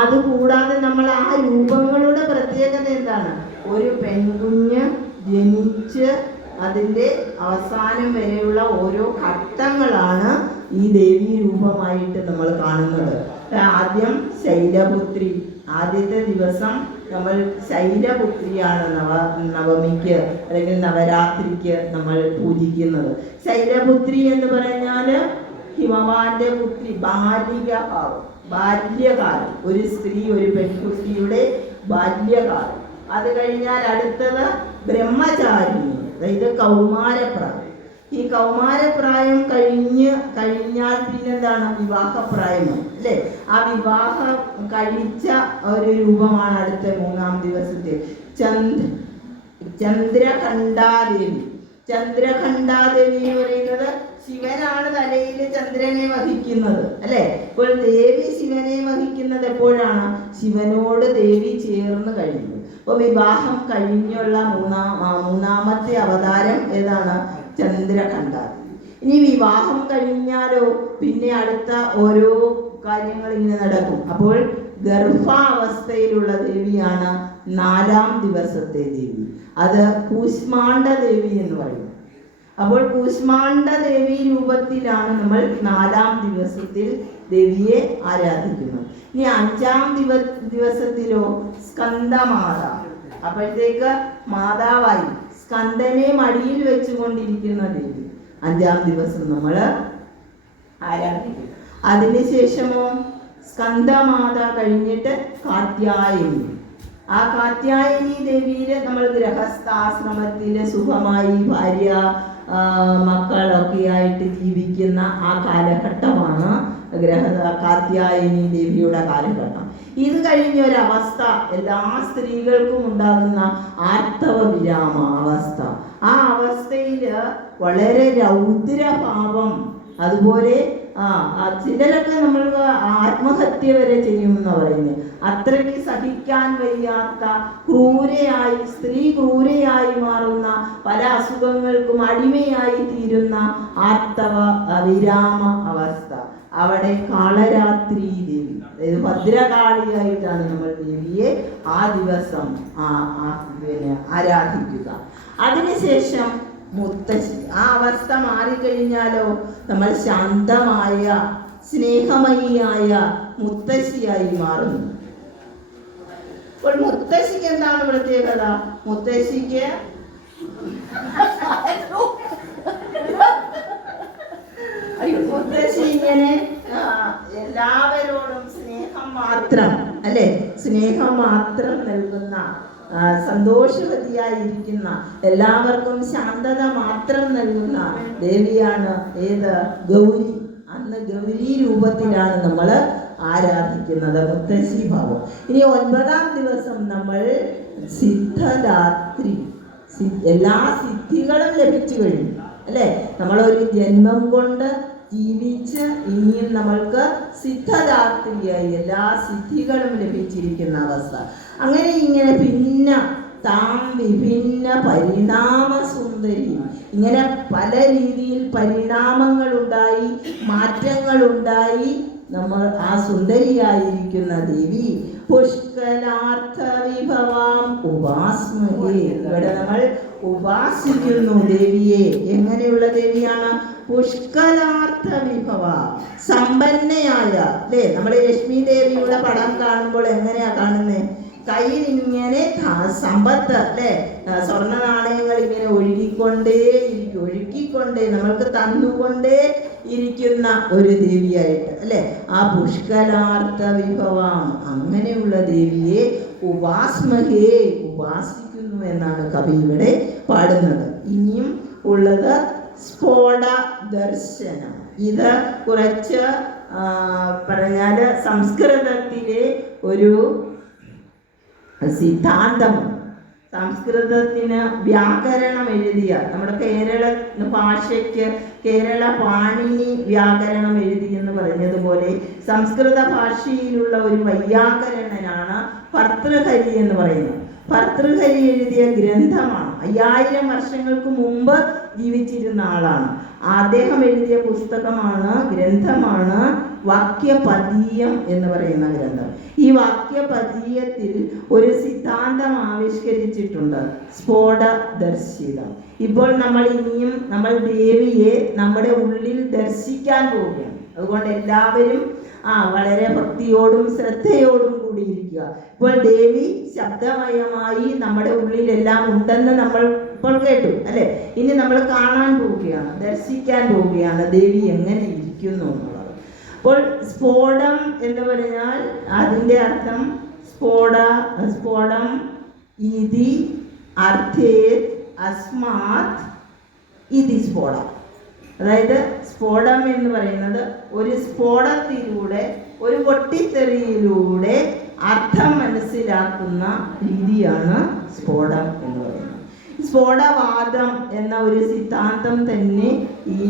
അതുകൂടാതെ നമ്മൾ ആ രൂപങ്ങളുടെ പ്രത്യേകത എന്താണ്? ഒരു പെൺകുഞ്ഞ് ജനിച്ച് അതിൻ്റെ അവസാനം വരെയുള്ള ഓരോ ഘട്ടങ്ങളാണ് ഈ ദേവീ രൂപമായിട്ട് നമ്മൾ കാണുന്നത്. ആദ്യം ശൈലപുത്രി, ആദ്യത്തെ ദിവസം നമ്മൾ ശൈലപുത്രിയാണ് നവമിക്ക് അല്ലെങ്കിൽ നവരാത്രിക്ക് നമ്മൾ പൂജിക്കുന്നത്. ശൈലപുത്രി എന്ന് പറഞ്ഞാൽ ഹിമവാന്റെ പുത്രി, ബാല്യകാലം, ഒരു സ്ത്രീ, ഒരു പെൺകുട്ടിയുടെ ബാല്യകാലം. അത് കഴിഞ്ഞാൽ അടുത്തത് ബ്രഹ്മചാരിണി, അതായത് കൗമാരപ്രായം. ഈ കൗമാരപ്രായം കഴിഞ്ഞാൽ പിന്നെന്താണ്? വിവാഹപ്രായമാണ് അല്ലേ? ആ വിവാഹം കഴിച്ച ഒരു രൂപമാണ് അടുത്ത 3-ാം ദിവസത്തെ ചന്ദ്രഖണ്ഡാദേവി. ചന്ദ്രഖണ്ഡാദേവി എന്ന് പറയുന്നത് ശിവനാണ് തലയിൽ ചന്ദ്രനെ വഹിക്കുന്നത് അല്ലേ? ഇപ്പോൾ ദേവി ശിവനെ വഹിക്കുന്നത് എപ്പോഴാണ്? ശിവനോട് ദേവി ചേർന്ന് കഴിയുന്നു. അപ്പോൾ വിവാഹം കഴിഞ്ഞുള്ള മൂന്നാമത്തെ അവതാരം ഏതാണ്? ചന്ദ്രഖണ്ഡാദേവി. ഇനി വിവാഹം കഴിഞ്ഞാലോ പിന്നെ അടുത്ത ഓരോ കാര്യങ്ങൾ ഇങ്ങനെ നടക്കും. അപ്പോൾ ഗർഭാവസ്ഥയിലുള്ള ദേവിയാണ് 4-ാം ദിവസത്തെ ദേവി. അത് കൂശ്മാണ്ഡ ദേവി എന്ന് പറയും. അപ്പോൾ കൂശ്മാണ്ഡ ദേവി രൂപത്തിലാണ് നമ്മൾ 4-ാം ദിവസത്തിൽ ദേവിയെ ആരാധിക്കുന്നത്. ഇനി 5-ാം ദിവസത്തിലോ സ്കന്ദമാത. അപ്പോഴത്തേക്ക് മാതാവായി സ്കന്ദനെ മടിയിൽ വെച്ചുകൊണ്ടിരിക്കുന്ന ദേവി 5-ാം ദിവസം നമ്മൾ ആരാധിക്കും. അതിനുശേഷമോ സ്കന്ദമാത കഴിഞ്ഞിട്ട് കാത്യായനി. ആ കാത്യായനി ദേവിയില് നമ്മൾ ഗൃഹസ്ഥാശ്രമത്തില് സുഖമായി ഭാര്യ മക്കളൊക്കെ ആയിട്ട് ജീവിക്കുന്ന ആ കാലഘട്ടമാണ് കാത്യായനി ദേവിയുടെ കാലഘട്ടം. ഇത് കഴിഞ്ഞൊരവസ്ഥ എല്ലാ സ്ത്രീകൾക്കും ഉണ്ടാകുന്ന ആർത്തവ വിരാമ അവസ്ഥ. ആ അവസ്ഥയിൽ വളരെ രൗദ്രഭാവം, അതുപോലെ ചിലരൊക്കെ നമ്മൾക്ക് ആത്മഹത്യ വരെ ചെയ്യുമെന്ന് പറയുന്നത്. അത്രയ്ക്ക് സഹിക്കാൻ വയ്യാത്ത ക്രൂരയായി, സ്ത്രീ ക്രൂരയായി മാറുന്ന, പല അസുഖങ്ങൾക്കും അടിമയായി തീരുന്ന ആർത്തവ വിരാമ അവസ്ഥ. അവിടെ കാളരാത്രി ദേവി, അതായത് ഭദ്രകാളിയായിട്ടാണ് നമ്മൾ ദേവിയെ ആ ദിവസം ആരാധിക്കുക. അതിനുശേഷം മുത്തശ്ശി. ആ അവസ്ഥ മാറിക്കഴിഞ്ഞാലോ നമ്മൾ ശാന്തമായ സ്നേഹമയിയായ മുത്തശ്ശിയായി മാറുന്നു. അപ്പോൾ മുത്തശ്ശിക്ക് എന്താണ് പ്രത്യേകത? മുത്തശ്ശിക്ക് മുത്തശ്ശി ഇങ്ങനെ എല്ലാവരോടും സ്നേഹം മാത്രം അല്ലെ, സ്നേഹം മാത്രം നൽകുന്ന, സന്തോഷവതിയായിരിക്കുന്ന, എല്ലാവർക്കും ശാന്തത മാത്രം നൽകുന്ന ദേവിയാണ് ഏത്? ഗൗരി. അന്ന് ഗൗരി രൂപത്തിലാണ് നമ്മൾ ആരാധിക്കുന്നത്, മുത്തശ്ശി ഭാവം. ഇനി 9-ാം ദിവസം നമ്മൾ സിദ്ധദാത്രി. എല്ലാ സിദ്ധികളും ലഭിച്ചു കഴിഞ്ഞു അല്ലേ? നമ്മളൊരു ജന്മം കൊണ്ട് ജീവിച്ച് ഇനിയും നമ്മൾക്ക് സിദ്ധദാത്രിയായി എല്ലാ സിദ്ധികളും ലഭിച്ചിരിക്കുന്ന അവസ്ഥ. അങ്ങനെ ഇങ്ങനെ താം വിഭിന്ന പരിണാമ സുന്ദരി. ഇങ്ങനെ പല രീതിയിൽ പരിണാമങ്ങളുണ്ടായി, മാറ്റങ്ങളുണ്ടായി നമ്മൾ ആ സുന്ദരിയായിരിക്കുന്ന ദേവി പുഷ്കലാർത്ഥ വിഭവാം ഉപാസ്മഹേ. ഇവിടെ നമ്മൾ ഉപാസിക്കുന്നു ദേവിയെ. എങ്ങനെയുള്ള ദേവിയാണ്? പുഷ്കലാർത്ഥ വിഭവ, സമ്പന്നയായ അല്ലേ? നമ്മൾ ലക്ഷ്മി ദേവിയുടെ പടം കാണുമ്പോൾ എങ്ങനെയാ കാണുന്നത്? കയ്യിൽ ഇങ്ങനെ സമ്പത്ത് അല്ലേ, സ്വർണ്ണ നാണയങ്ങൾ ഇങ്ങനെ ഒഴുകിക്കൊണ്ടേ നമ്മൾക്ക് തന്നുകൊണ്ടേ ഇരിക്കുന്ന ഒരു ദേവിയായിട്ട് അല്ലേ? ആ പുഷ്കലാർത്ഥ വിഭവം, അങ്ങനെയുള്ള ദേവിയെ ഉപാസ്മഹേ, ഉപാസിക്കുന്നു എന്നാണ് കവി ഇവിടെ പാടുന്നത്. ഇനിയും ഉള്ളത് സ്ഫോട ദർശനം. ഇത് കുറച്ച് പറഞ്ഞാൽ സംസ്കൃതത്തിലെ ഒരു സിദ്ധാന്തം. സംസ്കൃതത്തിന് വ്യാകരണം എഴുതിയ, നമ്മുടെ കേരള ഭാഷയ്ക്ക് കേരള പാണിനി വ്യാകരണം എഴുതി എന്ന് പറഞ്ഞതുപോലെ സംസ്കൃത ഭാഷയിലുള്ള ഒരു വൈയാകരണനാണ് ഭർതൃഹരി എന്ന് പറയുന്നത്. ഭർതൃഹരി എഴുതിയ ഗ്രന്ഥമാണ്. 5000 വർഷങ്ങൾക്ക് മുമ്പ് ജീവിച്ചിരുന്ന ആളാണ്. അദ്ദേഹം എഴുതിയ ഗ്രന്ഥമാണ് വാക്യപദീയം എന്ന് പറയുന്ന ഗ്രന്ഥം. ഈ വാക്യപദീയത്തിൽ ഒരു സിദ്ധാന്തം ആവിഷ്കരിച്ചിട്ടുണ്ട്, സ്ഫോടദർശിതം. ഇപ്പോൾ നമ്മൾ ദേവിയെ നമ്മുടെ ഉള്ളിൽ ദർശിക്കാൻ പോവുകയാണ്. അതുകൊണ്ട് എല്ലാവരും വളരെ ഭക്തിയോടും ശ്രദ്ധയോടും കൂടിയിരിക്കുക. ഇപ്പോൾ ദേവി ശബ്ദമയമായി നമ്മുടെ ഉള്ളിലെല്ലാം ഉണ്ടെന്ന് നമ്മൾ ഇപ്പോൾ കേട്ടു അല്ലെ. ഇനി നമ്മൾ കാണാൻ പോവുകയാണ്, ദർശിക്കാൻ പോവുകയാണ് ദേവി എങ്ങനെ ഇരിക്കുന്നു എന്നുള്ളത്. അപ്പോൾ സ്ഫോടം എന്ന് പറഞ്ഞാൽ അതിൻ്റെ അർത്ഥം സ്ഫോടം ഇതി അർത്ഥേത് അസ്മാത് ഇതി സ്ഫോട. അതായത് സ്ഫോടം എന്ന് പറയുന്നത് ഒരു സ്ഫോടത്തിലൂടെ, ഒരു പൊട്ടിത്തെറിയിലൂടെ അർത്ഥം മനസ്സിലാക്കുന്ന രീതിയാണ് സ്ഫോടം എന്ന് പറയുന്നത്. സ്ഫോടവാദം എന്ന ഒരു സിദ്ധാന്തം തന്നെ ഈ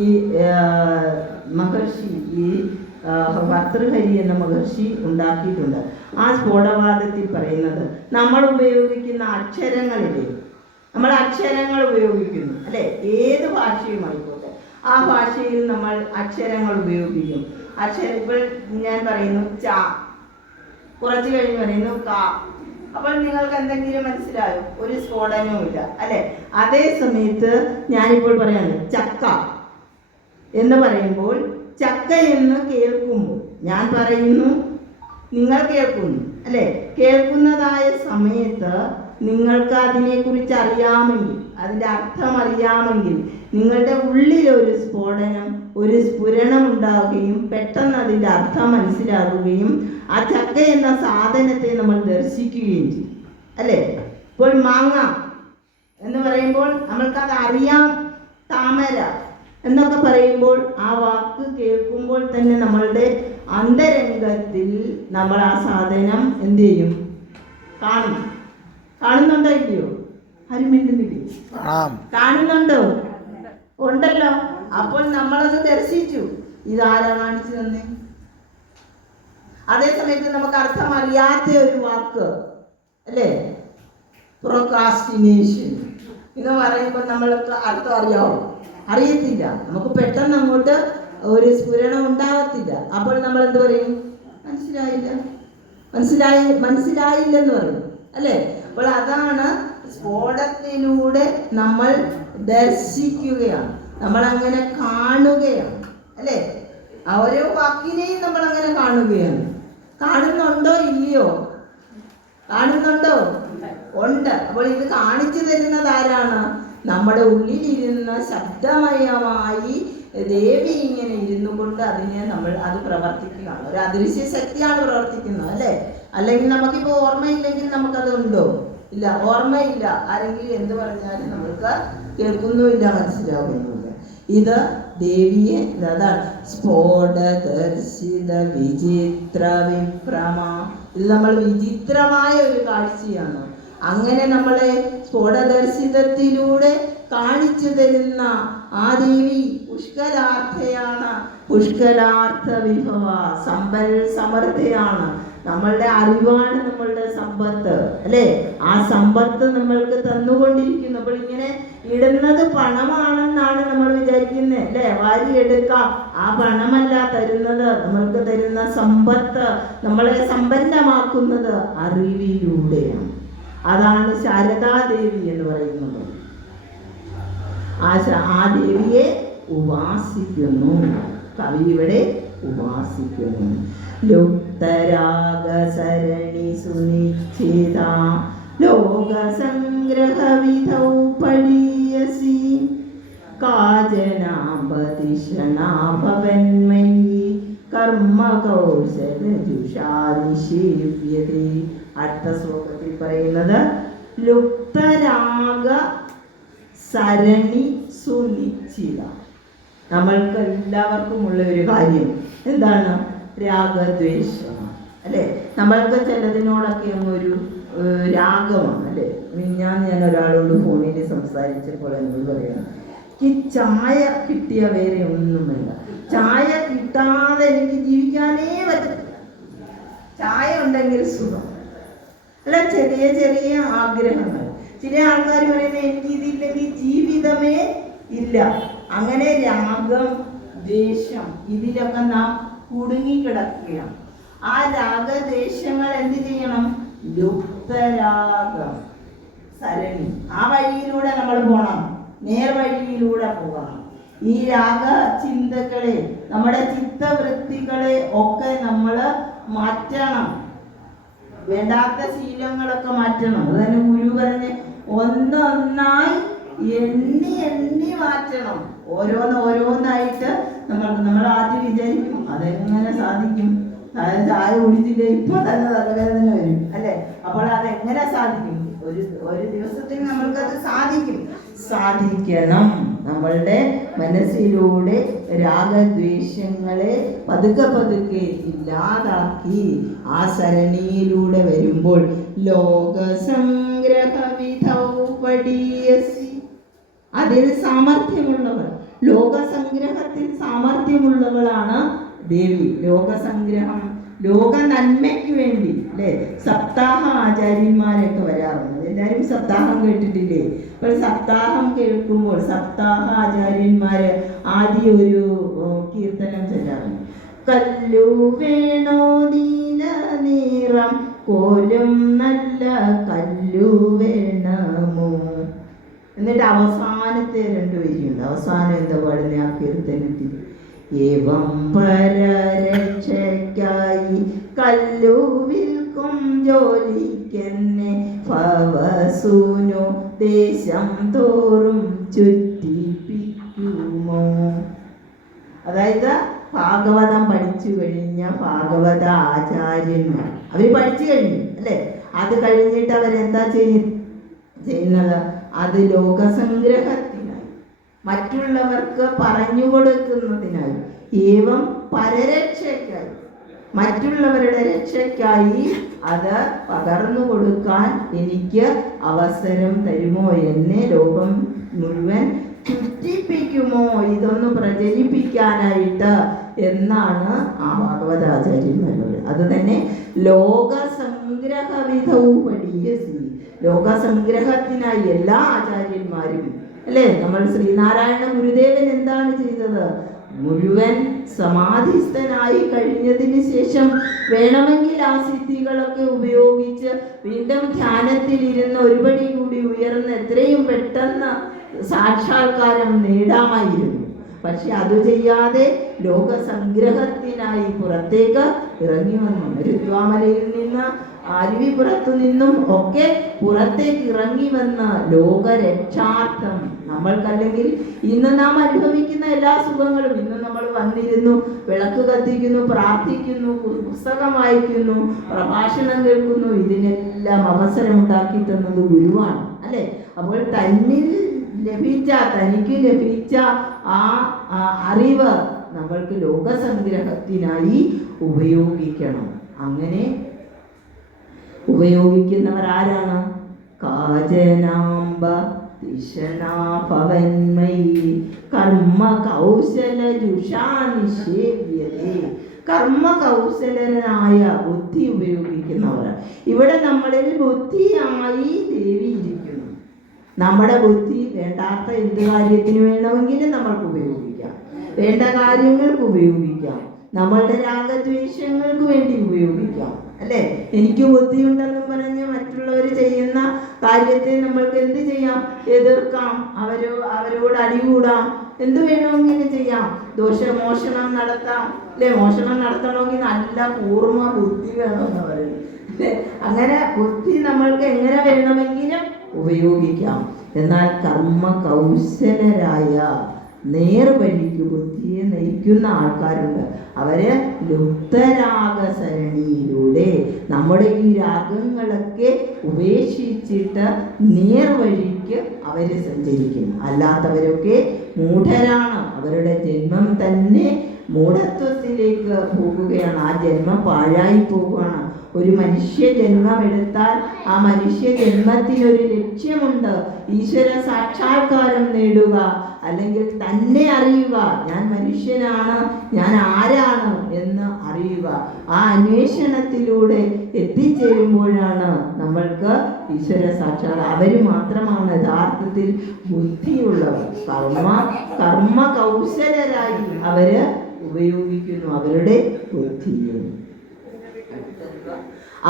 മഹർഷി, ഈ ഭർതൃഹരി എന്ന മഹർഷി ഉണ്ടാക്കിയിട്ടുണ്ട്. ആ സ്ഫോടവാദത്തിൽ പറയുന്നത് നമ്മൾ ഉപയോഗിക്കുന്ന അക്ഷരങ്ങളിലെ, നമ്മൾ അക്ഷരങ്ങൾ ഉപയോഗിക്കുന്നു അല്ലെ, ഏത് ഭാഷയുമായിക്കോട്ടെ ആ ഭാഷയിൽ നമ്മൾ അക്ഷരങ്ങൾ ഉപയോഗിക്കും. ഇപ്പോൾ ഞാൻ പറയുന്നു ച, കുറച്ച് കഴിഞ്ഞ് പറയുന്നു ക. അപ്പോൾ നിങ്ങൾക്ക് എന്തെങ്കിലും മനസ്സിലായോ? ഒരു സ്ഫോടനവും ഇല്ല അല്ലെ. അതേ സമയത്ത് ഞാനിപ്പോൾ പറയാണ് ചക്ക എന്ന് പറയുമ്പോൾ, ചക്ക എന്ന് കേൾക്കുമ്പോൾ ഞാൻ പറയുന്നു, നിങ്ങൾ കേൾക്കുന്നു അല്ലെ. കേൾക്കുന്നതായ സമയത്ത് നിങ്ങൾക്ക് അതിനെക്കുറിച്ച് അറിയാമെങ്കിൽ, അതിൻ്റെ അർത്ഥം അറിയാമെങ്കിൽ, നിങ്ങളുടെ ഉള്ളിൽ ഒരു സ്ഫോടനം, ഒരു സ്ഫുരണം ഉണ്ടാവുകയും പെട്ടെന്ന് അതിൻ്റെ അർത്ഥം മനസ്സിലാകുകയും ആ ചക്ക എന്ന സാധനത്തെ നമ്മൾ ദർശിക്കുകയും ചെയ്യും അല്ലേ. ഇപ്പോൾ മാങ്ങ എന്ന് പറയുമ്പോൾ നമ്മൾക്കത് അറിയാം, താമര എന്നൊക്കെ പറയുമ്പോൾ ആ വാക്ക് കേൾക്കുമ്പോൾ തന്നെ നമ്മളുടെ അന്തരംഗത്തിൽ നമ്മൾ ആ സാധനം എന്ത് ചെയ്യും? കാണുന്നുണ്ടോ ഇല്ലയോ? ആരും മിണ്ടുന്നില്ലേ? കാണുന്നുണ്ടോ? ഉണ്ടല്ലോ. അപ്പോൾ നമ്മളത് ദർശിച്ചു. ഇതാരാ കാണിച്ചു തന്നെ? അതേ സമയത്ത് നമുക്ക് അർത്ഥം അറിയാത്ത ഒരു വാക്ക് അല്ലേ, പ്രോക്രാസ്റ്റിനേഷൻ എന്ന് പറയുമ്പോൾ നമ്മൾക്ക് അർത്ഥം അറിയാവോ? അറിയത്തില്ല. നമുക്ക് പെട്ടെന്ന് അങ്ങോട്ട് ഒരു സ്ഫുരണം ഉണ്ടാവത്തില്ല. അപ്പോൾ നമ്മൾ എന്ത് പറയും? മനസ്സിലായില്ലെന്ന് പറയും അല്ലേ. അപ്പോൾ അതാണ് സ്ഫോടത്തിലൂടെ നമ്മൾ ദർശിക്കുകയാണ്, നമ്മൾ അങ്ങനെ കാണുകയാണ് അല്ലേ. ഓരോ വാക്കിനെയും നമ്മൾ അങ്ങനെ കാണുകയാണ്. കാണുന്നുണ്ടോ ഇല്ലയോ? കാണുന്നുണ്ടോ? ഉണ്ട്. അപ്പോൾ ഇത് കാണിച്ചു തരുന്നത് ആരാണ്? നമ്മുടെ ഉള്ളിലിരുന്ന ശബ്ദമയമായി ദേവി ഇങ്ങനെ ഇരുന്നു കൊണ്ട് അത് പ്രവർത്തിക്കുകയാണ്. ഒരു അദൃശ്യ ശക്തിയാണ് പ്രവർത്തിക്കുന്നത് അല്ലേ. അല്ലെങ്കിൽ നമുക്കിപ്പോൾ ഓർമ്മയില്ലെങ്കിൽ നമുക്കത് ഉണ്ടോ? ഇല്ല, ഓർമ്മയില്ല. ആരെങ്കിലും എന്ത് പറഞ്ഞാലും നമ്മൾക്ക് കേൾക്കുന്നുമില്ല, മനസ്സിലാകുന്നുമില്ല. ഇത് ദേവിയെ, അതാണ് സ്ഫോടദർശിത വിചിത്ര വിഭ്രമ. ഇത് നമ്മൾ വിചിത്രമായ ഒരു കാഴ്ചയാണ്. അങ്ങനെ നമ്മളെ സ്ഫോടദർശിതത്തിലൂടെ കാണിച്ചു തരുന്ന ആ ദേവി പുഷ്കരാർത്ഥയാണ്, പുഷ്കരാർത്ഥ വിഭവ, സമ്പൽ സമൃദ്ധയാണ്. നമ്മളുടെ അറിവാണ് നമ്മളുടെ സമ്പത്ത് അല്ലേ. ആ സമ്പത്ത് നമ്മൾക്ക് തന്നുകൊണ്ടിരിക്കുന്നു. അപ്പോൾ ഇങ്ങനെ ഇടുന്നത് പണമാണെന്നാണ് നമ്മൾ വിചാരിക്കുന്നത് അല്ലേ. വാരി എടുക്കാം. ആ പണമല്ല തരുന്നത്, നമ്മൾക്ക് തരുന്ന സമ്പത്ത്, നമ്മളെ സമ്പന്നമാക്കുന്നത് അറിവിലൂടെയാണ്. അതാണ് ശാരദാദേവി എന്ന് പറയുന്നത്. ആ ദേവിയെ ഉപാസിക്കുന്നു, കവി ഇവിടെ ഉപാസിക്കുന്നു. ലുപ്തരാഗസരണി സുനിശ്ചിത ലോകസംഗ്രഹവിധൗ പടീയസി കാജനാപതിഷണാഭവന്മയി കർമ്മകൗശലജുഷാദിശീവ്യതേ. അടുത്ത ശ്ലോകത്തിൽ പറയുന്നത് ലുപ്തരാഗ സരണി സുനിശ്ചിത. നമ്മൾക്ക് എല്ലാവർക്കും ഉള്ള ഒരു കാര്യം എന്താണ്? രാഗദ്വേഷം അല്ലേ. നമ്മൾക്ക് ചിലതിനോടൊക്കെ അങ്ങൊരു രാഗമാണ് അല്ലേ. ഞാൻ ഒരാളോട് ഫോണിൽ സംസാരിച്ചപ്പോൾ എന്നോട് പറയുന്നു, എനിക്ക് ചായ കിട്ടിയ വേറെ ഒന്നും വേണ്ട, ചായ കിട്ടാതെ എനിക്ക് ജീവിക്കാനേ പറ്റില്ല, ചായ ഉണ്ടെങ്കിൽ സുഖം. അല്ല, ചെറിയ ചെറിയ ആഗ്രഹങ്ങൾ. ചില ആൾക്കാർ പറയുന്നത് എനിക്കിതില്ലെങ്കിൽ ജീവിതമേ ഇല്ല. അങ്ങനെ രാഗം, ദ്വേഷം ഇതിലൊക്കെ നാം കുടുങ്ങിക്കിടക്കുകയാണ്. ആ രാഗദ്വേഷങ്ങൾ എന്ത് ചെയ്യണം? ലുപ്തരാഗം സരണി, ആ വഴിയിലൂടെ നമ്മൾ പോകണം, നേർവഴിയിലൂടെ പോകണം. ഈ രാഗ ചിന്തകളെ, നമ്മുടെ ചിത്തവൃത്തികളെ ഒക്കെ നമ്മൾ മാറ്റണം. വേണ്ടാത്ത ശീലങ്ങളൊക്കെ മാറ്റണം. അതന്നെ ഗുരു പറഞ്ഞ് ഒന്നൊന്നായി എണ്ണി എണ്ണി മാറ്റണം. ഓരോന്നായിട്ട് നമ്മൾ ആദ്യം വിചാരിക്കും അതെങ്ങനെ സാധിക്കും, ചായ കുടിച്ചില്ലേ ഇപ്പൊ തന്നെ തലവേദന വരും അല്ലെ. അപ്പോൾ അതെങ്ങനെ സാധിക്കും? ഒരു ദിവസത്തിൽ നമ്മൾക്കത് സാധിക്കണം. നമ്മളുടെ മനസ്സിലൂടെ രാഗദ്വേഷങ്ങളെ പതുക്കെ പതുക്കെ ഇല്ലാതാക്കി ആ സരണിയിലൂടെ വരുമ്പോൾ ലോകസംഗ്രഹവിധൗ പഠീയസി, അതിൽ സാമർഥ്യമുള്ളവൾ, ലോകസംഗ്രഹത്തിൽ സാമർഥ്യമുള്ളവളാണ് ദേവി. ലോകസംഗ്രഹം, ലോക നന്മയ്ക്ക് വേണ്ടി അല്ലേ. സപ്താഹ ആചാര്യന്മാരൊക്കെ വരാറുണ്ട്. എല്ലാവരും സപ്താഹം കേട്ടിട്ടില്ലേ? അപ്പോൾ സപ്താഹം കേൾക്കുമ്പോൾ സപ്താഹ ആചാര്യന്മാര് ആദ്യം ഒരു കീർത്തനം ചൊല്ലാറുണ്ട്. കല്ലു വേണോ നീല നിറം കോലും നല്ല കല്ലു വേണമോ. എന്നിട്ട് അവസാനത്തെ രണ്ട് വരിയുണ്ട്. അവസാനം എന്താ പാടുന്ന ആ കീർത്തനത്തിൽ? ഏവം പരരക്ഷയ്ക്കായി കല്ലു വിൽക്കും ജോലിക്കെന്നെ ഭവസൂനോ ദേശം തോറും ചുറ്റിപ്പിക്കുമോ. അതായത് ഭാഗവതം പഠിച്ചു കഴിഞ്ഞ ഭാഗവത ആചാര്യന്മാർ അവർ പഠിച്ചു കഴിഞ്ഞു അല്ലേ. അത് കഴിഞ്ഞിട്ട് അവരെന്താ ചെയ്യുന്നത്? അത് ലോകസംഗ്രഹത്തിനായി, മറ്റുള്ളവർക്ക് പറഞ്ഞു കൊടുക്കുന്നതിനായി, ഏവം പരരക്ഷയ്ക്കായി, മറ്റുള്ളവരുടെ രക്ഷയ്ക്കായി അത് പകർന്നു കൊടുക്കാൻ എനിക്ക് അവസരം തരുമോ, എന്നെ ലോകം മുഴുവൻ ചുറ്റിപ്പിക്കുമോ, ഇതൊന്ന് പ്രചരിപ്പിക്കാനായിട്ട് എന്നാണ് ആ ഭാഗവതാചാര്യന്മാരോട്. അത് തന്നെ ലോകസംഗ്രഹവിധൗ പഠീയസി, ലോകസംഗ്രഹത്തിനായി എല്ലാ ആചാര്യന്മാരും അല്ലേ. നമ്മൾ ശ്രീനാരായണ ഗുരുദേവൻ എന്താണ് ചെയ്തത്? മുഴുവൻ സമാധിസ്ഥനായി കഴിഞ്ഞതിന് ശേഷം വേണമെങ്കിൽ ആ സിദ്ധികളൊക്കെ ഉപയോഗിച്ച് വീണ്ടും ധ്യാനത്തിലിരുന്ന് ഒരുപടി കൂടി ഉയർന്ന് എത്രയും പെട്ടെന്ന് സാക്ഷാത്കാരം നേടാമായിരുന്നു. പക്ഷെ അത് ചെയ്യാതെ ലോകസംഗ്രഹത്തിനായി പുറത്തേക്ക് ഇറങ്ങി വന്നു. രുദ്വാമലയിൽ നിന്ന്, അരുവിപ്പുറത്തു നിന്നും ഒക്കെ പുറത്തേക്ക് ഇറങ്ങി വന്ന ലോകരക്ഷാർത്ഥം. നമ്മൾക്കല്ലെങ്കിൽ ഇന്ന് നാം അനുഭവിക്കുന്ന എല്ലാ സുഖങ്ങളും, ഇന്ന് നമ്മൾ വന്നിരുന്നു, വിളക്ക് കത്തിക്കുന്നു, പ്രാർത്ഥിക്കുന്നു, പുസ്തകം വായിക്കുന്നു, പ്രഭാഷണം കേൾക്കുന്നു, ഇതിനെല്ലാം അവസരം ഉണ്ടാക്കി തന്നത് ഗുരുവാണ് അല്ലേ. അപ്പോൾ തനിക്ക് ലഭിച്ച ആ അറിവ് നമ്മൾക്ക് ലോകസംഗ്രഹത്തിനായി ഉപയോഗിക്കണം. അങ്ങനെ ഉപയോഗിക്കുന്നവർ ആരാണ്? കാചനാംബ ദിശനാഭവന്മയി കർമ്മ കൗശലജുഷാനിഷേവ്യതേ. കർമ്മ കൗശലനായ ബുദ്ധി ഉപയോഗിക്കുന്നവർ. ഇവിടെ നമ്മളിൽ ബുദ്ധിയായി ദേവി ഇരിക്കുന്നു. നമ്മുടെ ബുദ്ധി വേണ്ടാത്ത എന്ത് കാര്യത്തിന് വേണമെങ്കിലും നമ്മൾക്ക് ഉപയോഗിക്കാം, വേണ്ട കാര്യങ്ങൾക്ക് ഉപയോഗിക്കാം, നമ്മളുടെ രാഗദ്വേഷങ്ങൾക്ക് വേണ്ടി ഉപയോഗിക്കാം അല്ലേ. എനിക്ക് ബുദ്ധിയുണ്ടെന്നും പറഞ്ഞ് മറ്റുള്ളവർ ചെയ്യുന്ന കാര്യത്തെ നമ്മൾക്ക് എന്ത് ചെയ്യാം? എതിർക്കാം, അവരോട് അടികൂടാം, എന്ത് വേണമെങ്കിലും ചെയ്യാം. മോഷണം നടത്താം അല്ലേ. മോഷണം നടത്തണമെങ്കിൽ നല്ല കൂർമ്മ ബുദ്ധി വേണമെന്ന് പറയുന്നത് അല്ലേ. അങ്ങനെ ബുദ്ധി നമ്മൾക്ക് എങ്ങനെ വേണമെങ്കിലും ഉപയോഗിക്കാം. എന്നാൽ കർമ്മ കൗശലരായ നേർവഴിക്ക് ബുദ്ധിയെ നയിക്കുന്ന ആൾക്കാരുണ്ട്. അവര് ലുപ്തരാഗസരണിയിലൂടെ നമ്മുടെ ഈ രാഗങ്ങളൊക്കെ ഉപേക്ഷിച്ചിട്ട് നേർവഴിക്ക് അവര് സഞ്ചരിക്കും. അല്ലാത്തവരൊക്കെ മൂഢരാണ്. അവരുടെ ജന്മം തന്നെ മൂഢത്വത്തിലേക്ക് പോകുകയാണ്. ആ ജന്മം പാഴായി പോവുകയാണ്. ഒരു മനുഷ്യ ജന്മം എടുത്താൽ ആ മനുഷ്യ ജന്മത്തിനൊരു ലക്ഷ്യമുണ്ട്. ഈശ്വര സാക്ഷാത്കാരം നേടുക, അല്ലെങ്കിൽ തന്നെ അറിയുക, ഞാൻ മനുഷ്യനാണ്, ഞാൻ ആരാണ് എന്ന് അറിയുക. ആ അന്വേഷണത്തിലൂടെ എത്തിച്ചേരുമ്പോഴാണ് നമ്മൾക്ക് ഈശ്വര സാക്ഷാത്. അവർ മാത്രമാണ് യഥാർത്ഥത്തിൽ ബുദ്ധിയുള്ളവർ. കർമ്മ കൗശലരായി അവര് ഉപയോഗിക്കുന്നു അവരുടെ ബുദ്ധിയെ.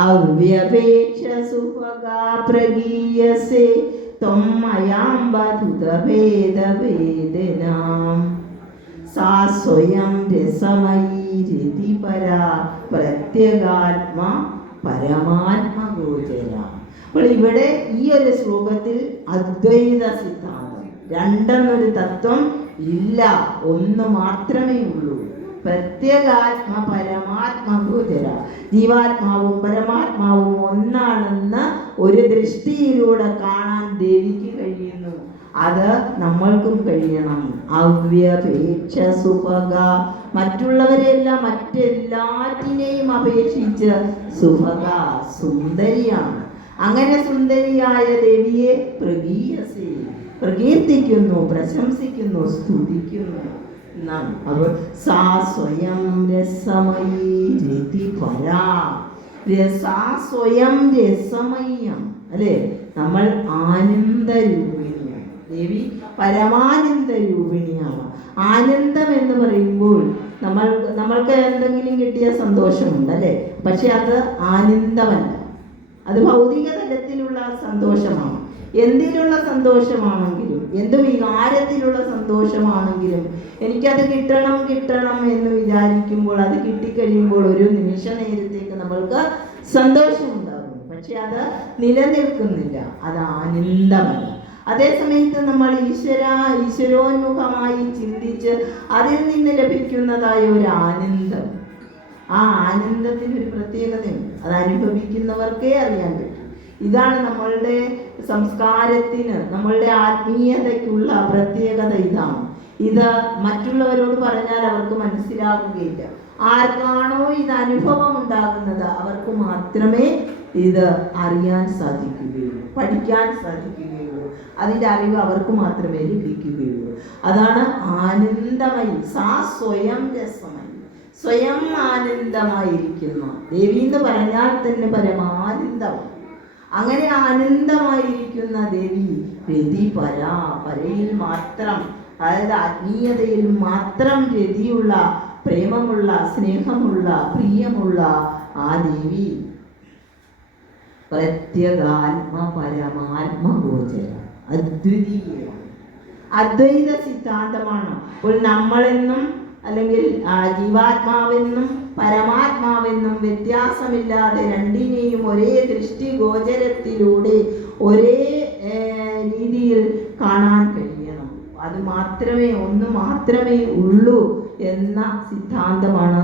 അവ്യപേക്ഷ സുഭഗാ പ്രഗീയസേ ത്വമയാംബധുതഭേദവേദനാം സാ സ്വയം രസമയീ രതിപരാ പ്രത്യഗാത്മ പരമാത്മഗോചര. അപ്പോൾ ഇവിടെ ഈ ഒരു ശ്ലോകത്തിൽ അദ്വൈത സിദ്ധാന്തം, രണ്ടെന്നൊരു തത്വം ഇല്ല, ഒന്ന് മാത്രമേ ഉള്ളൂ. പ്രത്യേകാത്മ പരമാത്മഗോചര, ജീവാത്മാവും പരമാത്മാവും ഒന്നാണെന്ന് ഒരു ദൃഷ്ടിയിലൂടെ കാണാൻ ദേവിക്ക് കഴിയുന്നു. അത് നമ്മൾക്കും കഴിയണം. അവ്യപേക്ഷ സുഭഗ, മറ്റുള്ളവരെല്ലാം മറ്റെല്ലാറ്റിനെയും അപേക്ഷിച്ച് സുഭഗ, സുന്ദരിയാണ്. അങ്ങനെ സുന്ദരിയായ ദേവിയെ പ്രഗീയസേ, പ്രകീർത്തിക്കുന്നു, പ്രശംസിക്കുന്നു, സ്തുതിക്കുന്നു. അപ്പോൾ സാ സ്വയം രസമയീ രതിപരാ, സാ സ്വയം രസമയ്യാണ്, അല്ലേ? നമ്മൾ ആനന്ദരൂപിണിയാണ്. ദേവി പരമാനന്ദ രൂപിണിയാണ്. ആനന്ദം എന്ന് പറയുമ്പോൾ നമ്മൾക്ക് എന്തെങ്കിലും കിട്ടിയ സന്തോഷമുണ്ട്, അല്ലേ? പക്ഷെ അത് ആനന്ദമല്ല, അത് ഭൗതിക തലത്തിലുള്ള സന്തോഷമാണ്. എന്തിലുള്ള സന്തോഷമാണെങ്കിലും, എന്ത് വികാരത്തിലുള്ള സന്തോഷമാണെങ്കിലും എനിക്കത് കിട്ടണം എന്ന് വിചാരിക്കുമ്പോൾ, അത് കിട്ടിക്കഴിയുമ്പോൾ ഒരു നിമിഷ നേരത്തേക്ക് നമ്മൾക്ക് സന്തോഷമുണ്ടാകും. പക്ഷെ അത് നിലനിൽക്കുന്നില്ല, അത് ആനന്ദമല്ല. അതേസമയത്ത് നമ്മൾ ഈശ്വരോന്മുഖമായി ചിന്തിച്ച് അതിൽ നിന്ന് ലഭിക്കുന്നതായ ഒരു ആനന്ദം, ആ ആനന്ദത്തിനൊരു പ്രത്യേകതയുണ്ട്. അത് അനുഭവിക്കുന്നവർക്കേ അറിയാൻ പറ്റും. ഇതാണ് നമ്മളുടെ സംസ്കാരത്തിന്, നമ്മളുടെ ആത്മീയതയ്ക്കുള്ള പ്രത്യേകത. ഇത് മറ്റുള്ളവരോട് പറഞ്ഞാൽ അവർക്ക് മനസ്സിലാവുകയില്ല. ആർക്കാണോ ഇത് അനുഭവം ഉണ്ടാകുന്നത് അവർക്ക് മാത്രമേ ഇത് അറിയാൻ സാധിക്കുകയുള്ളൂ, പഠിക്കാൻ സാധിക്കുകയുള്ളൂ. അതിൻ്റെ അറിവ് അവർക്ക് മാത്രമേ ലഭിക്കുകയുള്ളൂ. അതാണ് ആനന്ദമയി. സാ സ്വയം രസമയി, സ്വയം ആനന്ദമായിരിക്കുന്നു. ദേവി എന്ന് പറഞ്ഞാൽ തന്നെ പരമാനന്ദമാണ്. അങ്ങനെ ആനന്ദമായിരിക്കുന്ന ദേവി രതിപരാ, പരയിൽ മാത്രം, അതായത് ആത്മീയതയിൽ മാത്രം രതിയുള്ള, പ്രേമമുള്ള, സ്നേഹമുള്ള, പ്രിയമുള്ള ആ ദേവി പ്രത്യഗാത്മ പരമാത്മഗോചര, അദ്വിതീയമാണ്. അദ്വൈത സിദ്ധാന്തമാണ്. അപ്പോൾ നമ്മളെന്നും അല്ലെങ്കിൽ ജീവാത്മാവെന്നും പരമാത്മാവെന്നും വ്യത്യാസമില്ലാതെ രണ്ടിനെയും ഒരേ ദൃഷ്ടിഗോചരത്തിലൂടെ ഒരേ രീതിയിൽ കാണാൻ കഴിയണം. അത് മാത്രമേ, ഒന്ന് മാത്രമേ ഉള്ളൂ എന്ന സിദ്ധാന്തമാണ്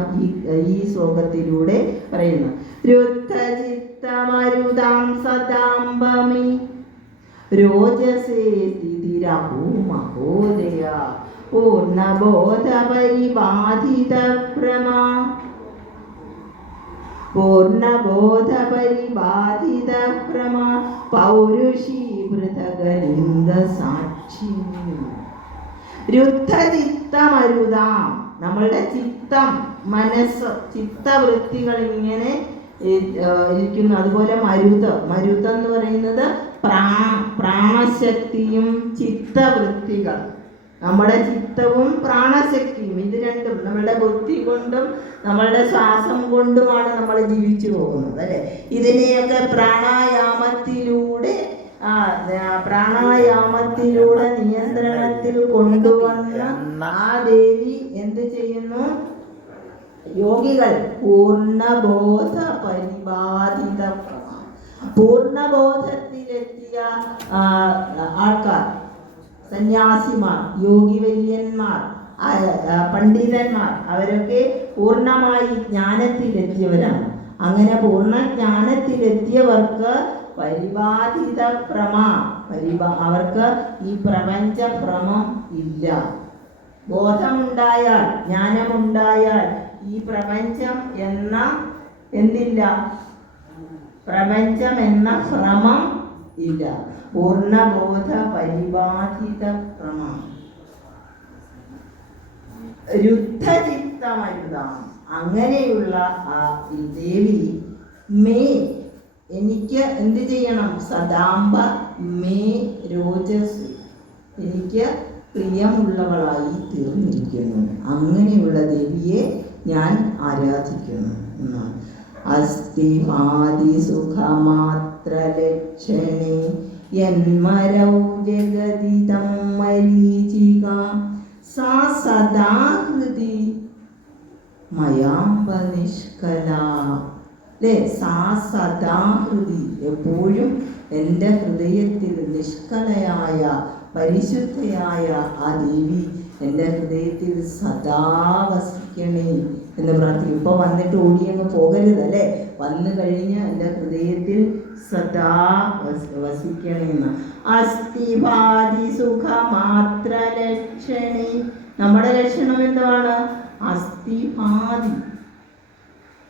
ഈ ശ്ലോകത്തിലൂടെ പറയുന്നത്. രുദ്ധചിത്തമരുതാം സദാംബമി രോജസേ സ്ഥിതിരഭൂമഹോദയ പൂർണ്ണബോധപരിബാധിതഭ്രമാ പൗരുഷീവൃതകലിംഗസാക്ഷിണി. രുദ്ധചിത്തമരുതാം, നമ്മളുടെ ചിത്തം, മനസ്സ്, ചിത്തവൃത്തികൾ ഇങ്ങനെ ഇരിക്കുന്നു. അതുപോലെ മരുത് എന്ന് പറയുന്നത് പ്രാണശക്തിയും ചിത്തവൃത്തികൾ, നമ്മുടെ ചിത്തവും പ്രാണശക്തിയും, ഇത് രണ്ടും നമ്മളുടെ ബുദ്ധി കൊണ്ടും നമ്മളുടെ ശ്വാസം കൊണ്ടുമാണ് നമ്മൾ ജീവിച്ചു പോകുന്നത്, അല്ലേ? ഇതിനെയൊക്കെ പ്രാണായാമത്തിലൂടെ നിയന്ത്രണത്തിൽ കൊണ്ടുവന്ന ആ ദേവി എന്ത് ചെയ്യുന്നു? യോഗികൾ പൂർണ്ണബോധ പരിബാധിത, പൂർണ്ണബോധത്തിലെത്തിയ ആൾക്കാർ, സന്യാസിമാർ, യോഗിവര്യന്മാർ, പണ്ഡിതന്മാർ, അവരൊക്കെ പൂർണ്ണമായി ജ്ഞാനത്തിലെത്തിയവരാണ്. അങ്ങനെ പൂർണ്ണ ജ്ഞാനത്തിലെത്തിയവർക്ക് പരിബാധിത ഭ്രമ, അവർക്ക് ഈ പ്രപഞ്ച ഭ്രമം ഇല്ല. ബോധമുണ്ടായാൽ, ജ്ഞാനമുണ്ടായാൽ ഈ പ്രപഞ്ചം എന്തില്ല, പ്രപഞ്ചം എന്ന ഭ്രമം ഇല്ല. പൂർണ്ണബോധ പരിബാധിത ഭ്രമം. രുദ്ധചിത്തമരുതാം. അങ്ങനെയുള്ള ആ ദേവി മേ, എനിക്ക് എന്ത് ചെയ്യണം, സദാംബ മേ രോജസ്, എനിക്ക് പ്രിയമുള്ളവളായി തീർന്നിരിക്കുന്നു. അങ്ങനെയുള്ള ദേവിയെ ഞാൻ ആരാധിക്കുന്നു എന്നാണ്. അസ്തിഭാതി സുഖമാത്ര ലക്ഷണേ യന്മരൗ ജഗതിതം മരീചിക സാ സദാ ഹൃദി മയാംബ നിഷ്കല. അല്ലേ? സാ സദാ ഹൃദി, എപ്പോഴും എൻ്റെ ഹൃദയത്തിൽ നിഷ്കലയായ പരിശുദ്ധയായ ആ ദേവി എൻ്റെ ഹൃദയത്തിൽ സദാ വസിക്കണേ എന്ന് പ്രാർത്ഥിക്കും. ഇപ്പോൾ വന്നിട്ട് ഓടിയങ്ങ് പോകരുത്, അല്ലേ? വന്നു കഴിഞ്ഞ് എൻ്റെ ഹൃദയത്തിൽ സദാ വസിക്കണമെന്ന്. അസ്ഥിഭാതി സുഖമാത്ര ലക്ഷണേ. നമ്മുടെ ലക്ഷണം എന്താണ്? അസ്ഥിഭാതി.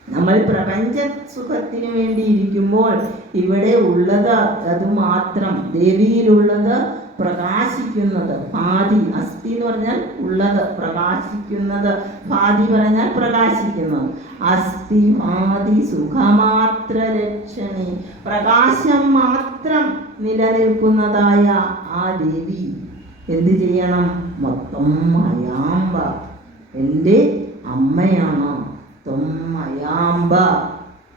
നമ്മൾ പ്രപഞ്ച സുഖത്തിന് വേണ്ടി ഇരിക്കുമ്പോൾ ഇവിടെ ഉള്ളത് അതുമാത്രം, ദേവിയിലുള്ളത് പ്രകാശിക്കുന്നത്. ഭാതി, അസ്ഥി എന്ന് പറഞ്ഞാൽ ഉള്ളത്, പ്രകാശിക്കുന്നത്. ഭാതി പറഞ്ഞാൽ പ്രകാശിക്കുന്നത്. അസ്ഥി ഭാതി സുഖമാത്ര ലക്ഷണി, പ്രകാശം മാത്രം നിലനിൽക്കുന്നതായ ആ ദേവി എന്ത് ചെയ്യണം? മൊത്തം മയാമ്പ, എൻ്റെ അമ്മയാണ്. ത്വമയാമ്പ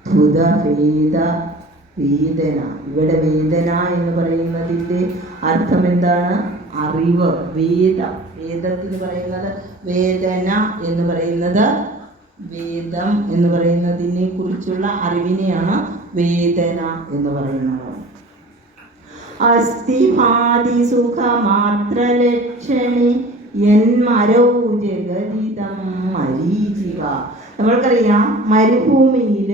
ഭുതഭേദ വേദന. ഇവിടെ വേദന എന്ന് പറയുന്നതിൻ്റെ അർത്ഥം എന്താണ്? അറിവ്. വേദത്തിന് പറയുന്നത് വേദന എന്ന് പറയുന്നത്, വേദം എന്ന് പറയുന്നതിനെ കുറിച്ചുള്ള അറിവിനെയാണ് വേദന എന്ന് പറയുന്നത്. അസ്ഥിഭാതി സുഖമാത്ര ലക്ഷണി യന്മരൗ ജഗതിതം മരീചിക. നമ്മൾക്കറിയാം, മരുഭൂമിയിൽ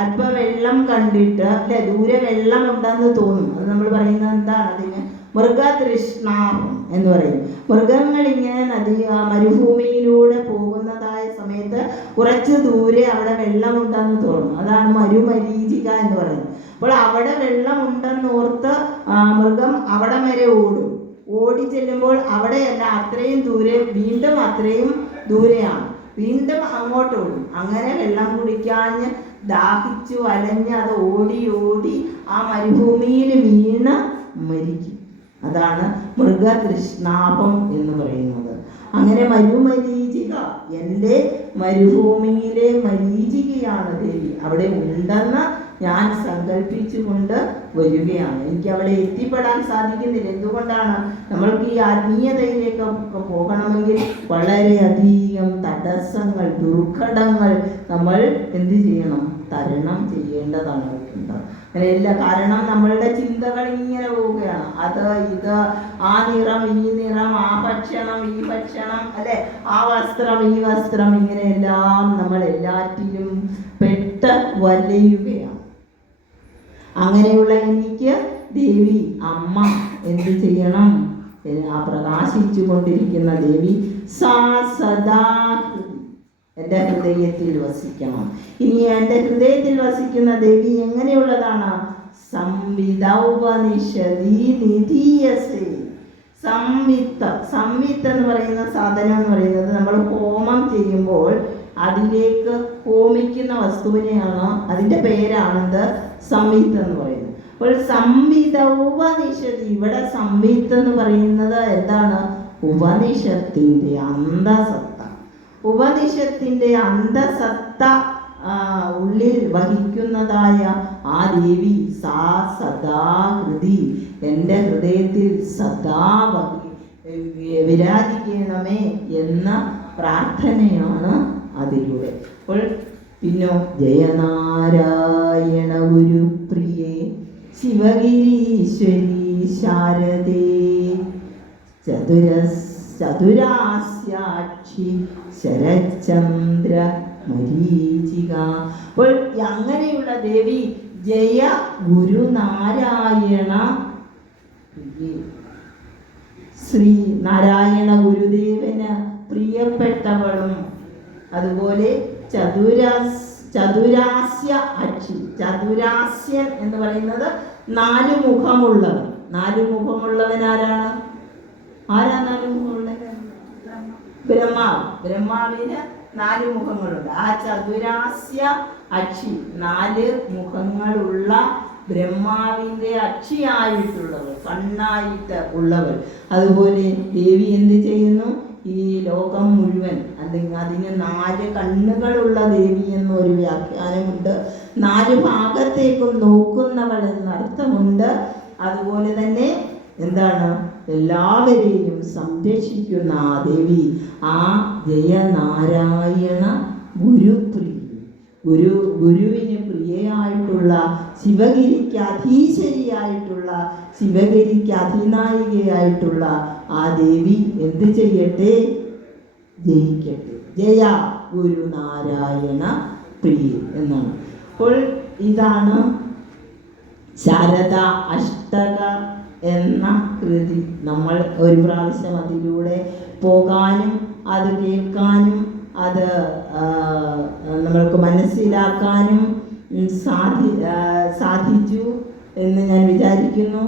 അല്പ വെള്ളം കണ്ടിട്ട്, അല്ലെ, ദൂരെ വെള്ളം ഉണ്ടെന്ന് തോന്നും. അത് നമ്മൾ പറയുന്നത് എന്താണ്? അതിന് മൃഗതൃഷ്ണാപം എന്ന് പറയും. മൃഗങ്ങൾ ഇങ്ങനെ മരുഭൂമിയിലൂടെ പോകുന്നതായ സമയത്ത് കുറച്ച് ദൂരെ അവിടെ വെള്ളമുണ്ടെന്ന് തോന്നും. അതാണ് മരുമരീചിക എന്ന് പറയുന്നത്. അപ്പോൾ അവിടെ വെള്ളമുണ്ടെന്നോർത്ത് മൃഗം അവിടെ വരെ ഓടും. ഓടി ചെല്ലുമ്പോൾ അവിടെയല്ല, അത്രയും ദൂരെ, വീണ്ടും അത്രയും ദൂരെയാണ്, വീണ്ടും അങ്ങോട്ട് ഓടും. അങ്ങനെ വെള്ളം കുടിക്കാഞ്ഞ് ദാഹിച്ചു വലഞ്ഞ് അത് ഓടി ഓടി ആ മരുഭൂമിയിൽ വീണ് മരിക്കും. അതാണ് മൃഗതൃഷ്ണാപം എന്ന് പറയുന്നത്. അങ്ങനെ മരുമരീചിക, എൻ്റെ മരുഭൂമിയിലെ മരീചികയാണ് ദേവി. അവിടെ ഉണ്ടെന്ന് ഞാൻ സങ്കല്പിച്ചുകൊണ്ട് വരികയാണ്. എനിക്ക് അവിടെ എത്തിപ്പെടാൻ സാധിക്കുന്നില്ല. എന്തുകൊണ്ടാണ്? നമ്മൾക്ക് ഈ ആത്മീയതയിലേക്കൊക്കെ പോകണമെങ്കിൽ വളരെയധികം തടസ്സങ്ങൾ, ദുർഘടങ്ങൾ നമ്മൾ എന്ത് ചെയ്യണം? തരണം ചെയ്യേണ്ടതാണ്. അങ്ങനെയല്ല, കാരണം നമ്മളുടെ ചിന്തകൾ ഇങ്ങനെ പോവുകയാണ്. അത് ഇത്, ആ നിറം ഈ നിറം, ആ ഭക്ഷണം ഈ ഭക്ഷണം, അല്ലെ, ആ വസ്ത്രം ഈ വസ്ത്രം, ഇങ്ങനെയെല്ലാം നമ്മൾ എല്ലാറ്റിലും പെട്ട് വലയുകയാണ്. അങ്ങനെയുള്ള എനിക്ക് ദേവി അമ്മ എന്ത് ചെയ്യണം? ആ പ്രകാശിച്ചു കൊണ്ടിരിക്കുന്ന ദേവി സദാ എൻ്റെ ഹൃദയത്തിൽ വസിക്കണം. ഇനി എൻ്റെ ഹൃദയത്തിൽ വസിക്കുന്ന ദേവി എങ്ങനെയുള്ളതാണ്? സംവിധൗപനിഷദി നിധീയസേ. സംവിത്ത് എന്ന് പറയുന്ന സാധനം എന്ന് പറയുന്നത്, നമ്മൾ ഹോമം ചെയ്യുമ്പോൾ അതിലേക്ക് ഹോമിക്കുന്ന വസ്തുവിനെയാണ്, അതിൻ്റെ പേരാണെന്ത്? സംവിത്ത് എന്ന് പറയുന്നത്. അപ്പോൾ സംവിധൗപനിഷദി, ഇവിടെ സംവിത്ത് എന്ന് പറയുന്നത് എന്താണ്? ഉപനിഷത്തിൻ്റെ അന്തസത്ത. ഉപനിഷത്തിൻ്റെ അന്തസത്ത ഉള്ളിൽ വഹിക്കുന്നതായ ആ ദേവി സദാ ഹൃദി, എൻ്റെ ഹൃദയത്തിൽ സദാ വിരാജിക്കണമേ എന്ന പ്രാർത്ഥനയാണ് അതിലൂടെ. അപ്പോൾ പിന്നോ ജയനാരായണ ഗുരുപ്രിയേ ശിവഗിരീശ്വരി ശാരദേ ചതുരാസ്യാക്ഷി ശരചന്ദ്ര മരീചിക. അപ്പോൾ അങ്ങനെയുള്ള ദേവി ജയ ഗുരുനാരായണ, ശ്രീ നാരായണ ഗുരുദേവന് പ്രിയപ്പെട്ടവളും. അതുപോലെ ചതുരാസ്യ അക്ഷി. ചതുരാസ്യൻ എന്ന് പറയുന്നത് 4 മുഖമുള്ളവൻ. 4 മുഖമുള്ളവൻ ആരാണ്? 4 മുഖമുള്ളവൻ? ബ്രഹ്മാവ്. ബ്രഹ്മാവിന് 4 മുഖങ്ങളുണ്ട്. ആ ചതുരാസ്യ അക്ഷി, 4 മുഖങ്ങളുള്ള ബ്രഹ്മാവിൻ്റെ അക്ഷിയായിട്ടുള്ളവർ, കണ്ണായിട്ട് ഉള്ളവർ. അതുപോലെ ദേവി എന്ത് ചെയ്യുന്നു? ഈ ലോകം മുഴുവൻ അതിന് 4 കണ്ണുകളുള്ള ദേവി എന്നൊരു വ്യാഖ്യാനമുണ്ട്. 4 ഭാഗത്തേക്കും നോക്കുന്നവൾ എന്നർത്ഥമുണ്ട്. അതുപോലെ തന്നെ എന്താണ്? എല്ലാവരെയും സംരക്ഷിക്കുന്ന ആ ദേവി, ആ ജയനാരായണ ഗുരുപ്രിയ, ഗുരുവിന് പ്രിയയായിട്ടുള്ള, ശിവഗിരിക്ക് അധീശരിയായിട്ടുള്ള, ശിവഗിരിക്ക് അധിനായികയായിട്ടുള്ള ആ ദേവി എന്ത് ചെയ്യട്ടെ? ജയിക്കട്ടെ. ജയ ഗുരുനാരായണ പ്രിയ എന്നാണ്. അപ്പോൾ ഇതാണ് ശാരദ അഷ്ടക എന്ന കൃതി. നമ്മൾ ഒരു പ്രാവശ്യം അതിലൂടെ പോകാനും അത് കേൾക്കാനും അത് നമ്മൾക്ക് മനസ്സിലാക്കാനും സാധിച്ചു എന്ന് ഞാൻ വിചാരിക്കുന്നു.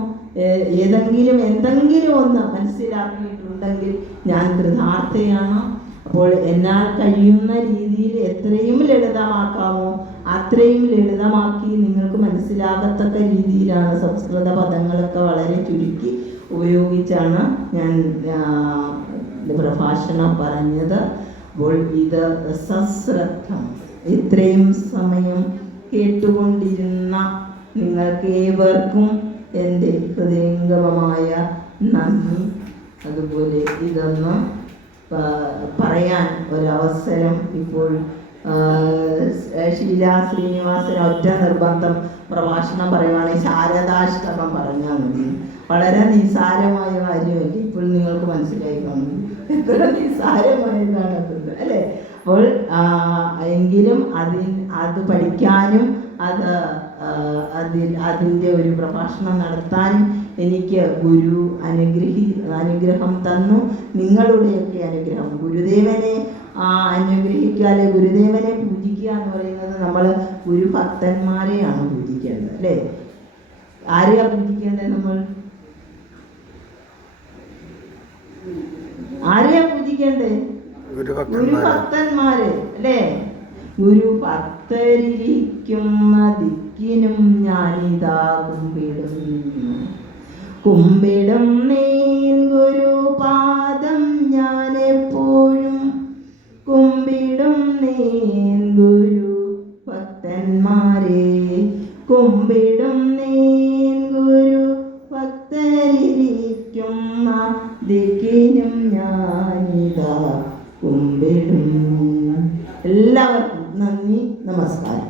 എന്തെങ്കിലും ഒന്ന് മനസ്സിലാക്കിയിട്ടുണ്ടെങ്കിൽ ഞാൻ കൃതാർത്ഥയാണ്. അപ്പോൾ എന്നാൽ കഴിയുന്ന രീതിയിൽ എത്രയും ലളിതമാക്കാമോ അത്രയും ലളിതമാക്കി നിങ്ങൾക്ക് മനസ്സിലാകത്തക്ക രീതിയിലാണ് സംസ്കൃത പദങ്ങളൊക്കെ വളരെ ചുരുക്കി ഉപയോഗിച്ചാണ് ഞാൻ പ്രഭാഷണം പറഞ്ഞത്. അപ്പോൾ ഇത് സശ്രദ്ധം ഇത്രയും സമയം കേട്ടുകൊണ്ടിരുന്ന നിങ്ങൾക്ക് ഏവർക്കും എൻ്റെ ഹൃദയംഗമമായ നന്ദി. അതുപോലെ ഇതൊന്ന് പറയാൻ ഒരവസരം ഇപ്പോൾ ഷീല ശ്രീനിവാസൻ ഒറ്റ നിർബന്ധം പ്രഭാഷണം പറയുവാണെങ്കിൽ ശാരദാഷ്ടകം പറഞ്ഞാൽ മതി. വളരെ നിസ്സാരമായ കാര്യമല്ല. ഇപ്പോൾ നിങ്ങൾക്ക് മനസ്സിലായി കാണും എത്ര നിസ്സാരമായതാണ് അല്ലേ? അപ്പോൾ എങ്കിലും അത് പഠിക്കാനും അതിൻ്റെ ഒരു പ്രഭാഷണം നടത്താനും എനിക്ക് ഗുരു അനുഗ്രഹം തന്നു. നിങ്ങളുടെയൊക്കെ അനുഗ്രഹം, ഗുരുദേവനെ അനുഗ്രഹിക്കുക, അല്ലെ ഗുരുദേവനെ പൂജിക്കുക എന്ന് പറയുന്നത് നമ്മൾ ഗുരുഭക്തന്മാരെയാണ് പൂജിക്കേണ്ടത് അല്ലേ? ആരെയാ പൂജിക്കേണ്ടത്? നമ്മൾ ആരെയാ പൂജിക്കേണ്ടത്? ഗുരുഭക്തന്മാരെ അല്ലേ? ഗുരുഭക്തരിയ്ക്കുന്ന ദിക്കിനും ഞാനിതാ കുമ്പിടും നീൻ ഗുരുപാദം ഞാനെപ്പോഴും കുമ്പിടും നീൻ ഗുരു ഭക്തന്മാരെ കുമ്പിടും നീൻ ഗുരു ഭക്തരിയ്ക്കുന്ന ദിക്കിനും ഞാനിതാ കുമ്പിടും. എല്ലാവർക്കും നന്ദി, നമസ്കാരം.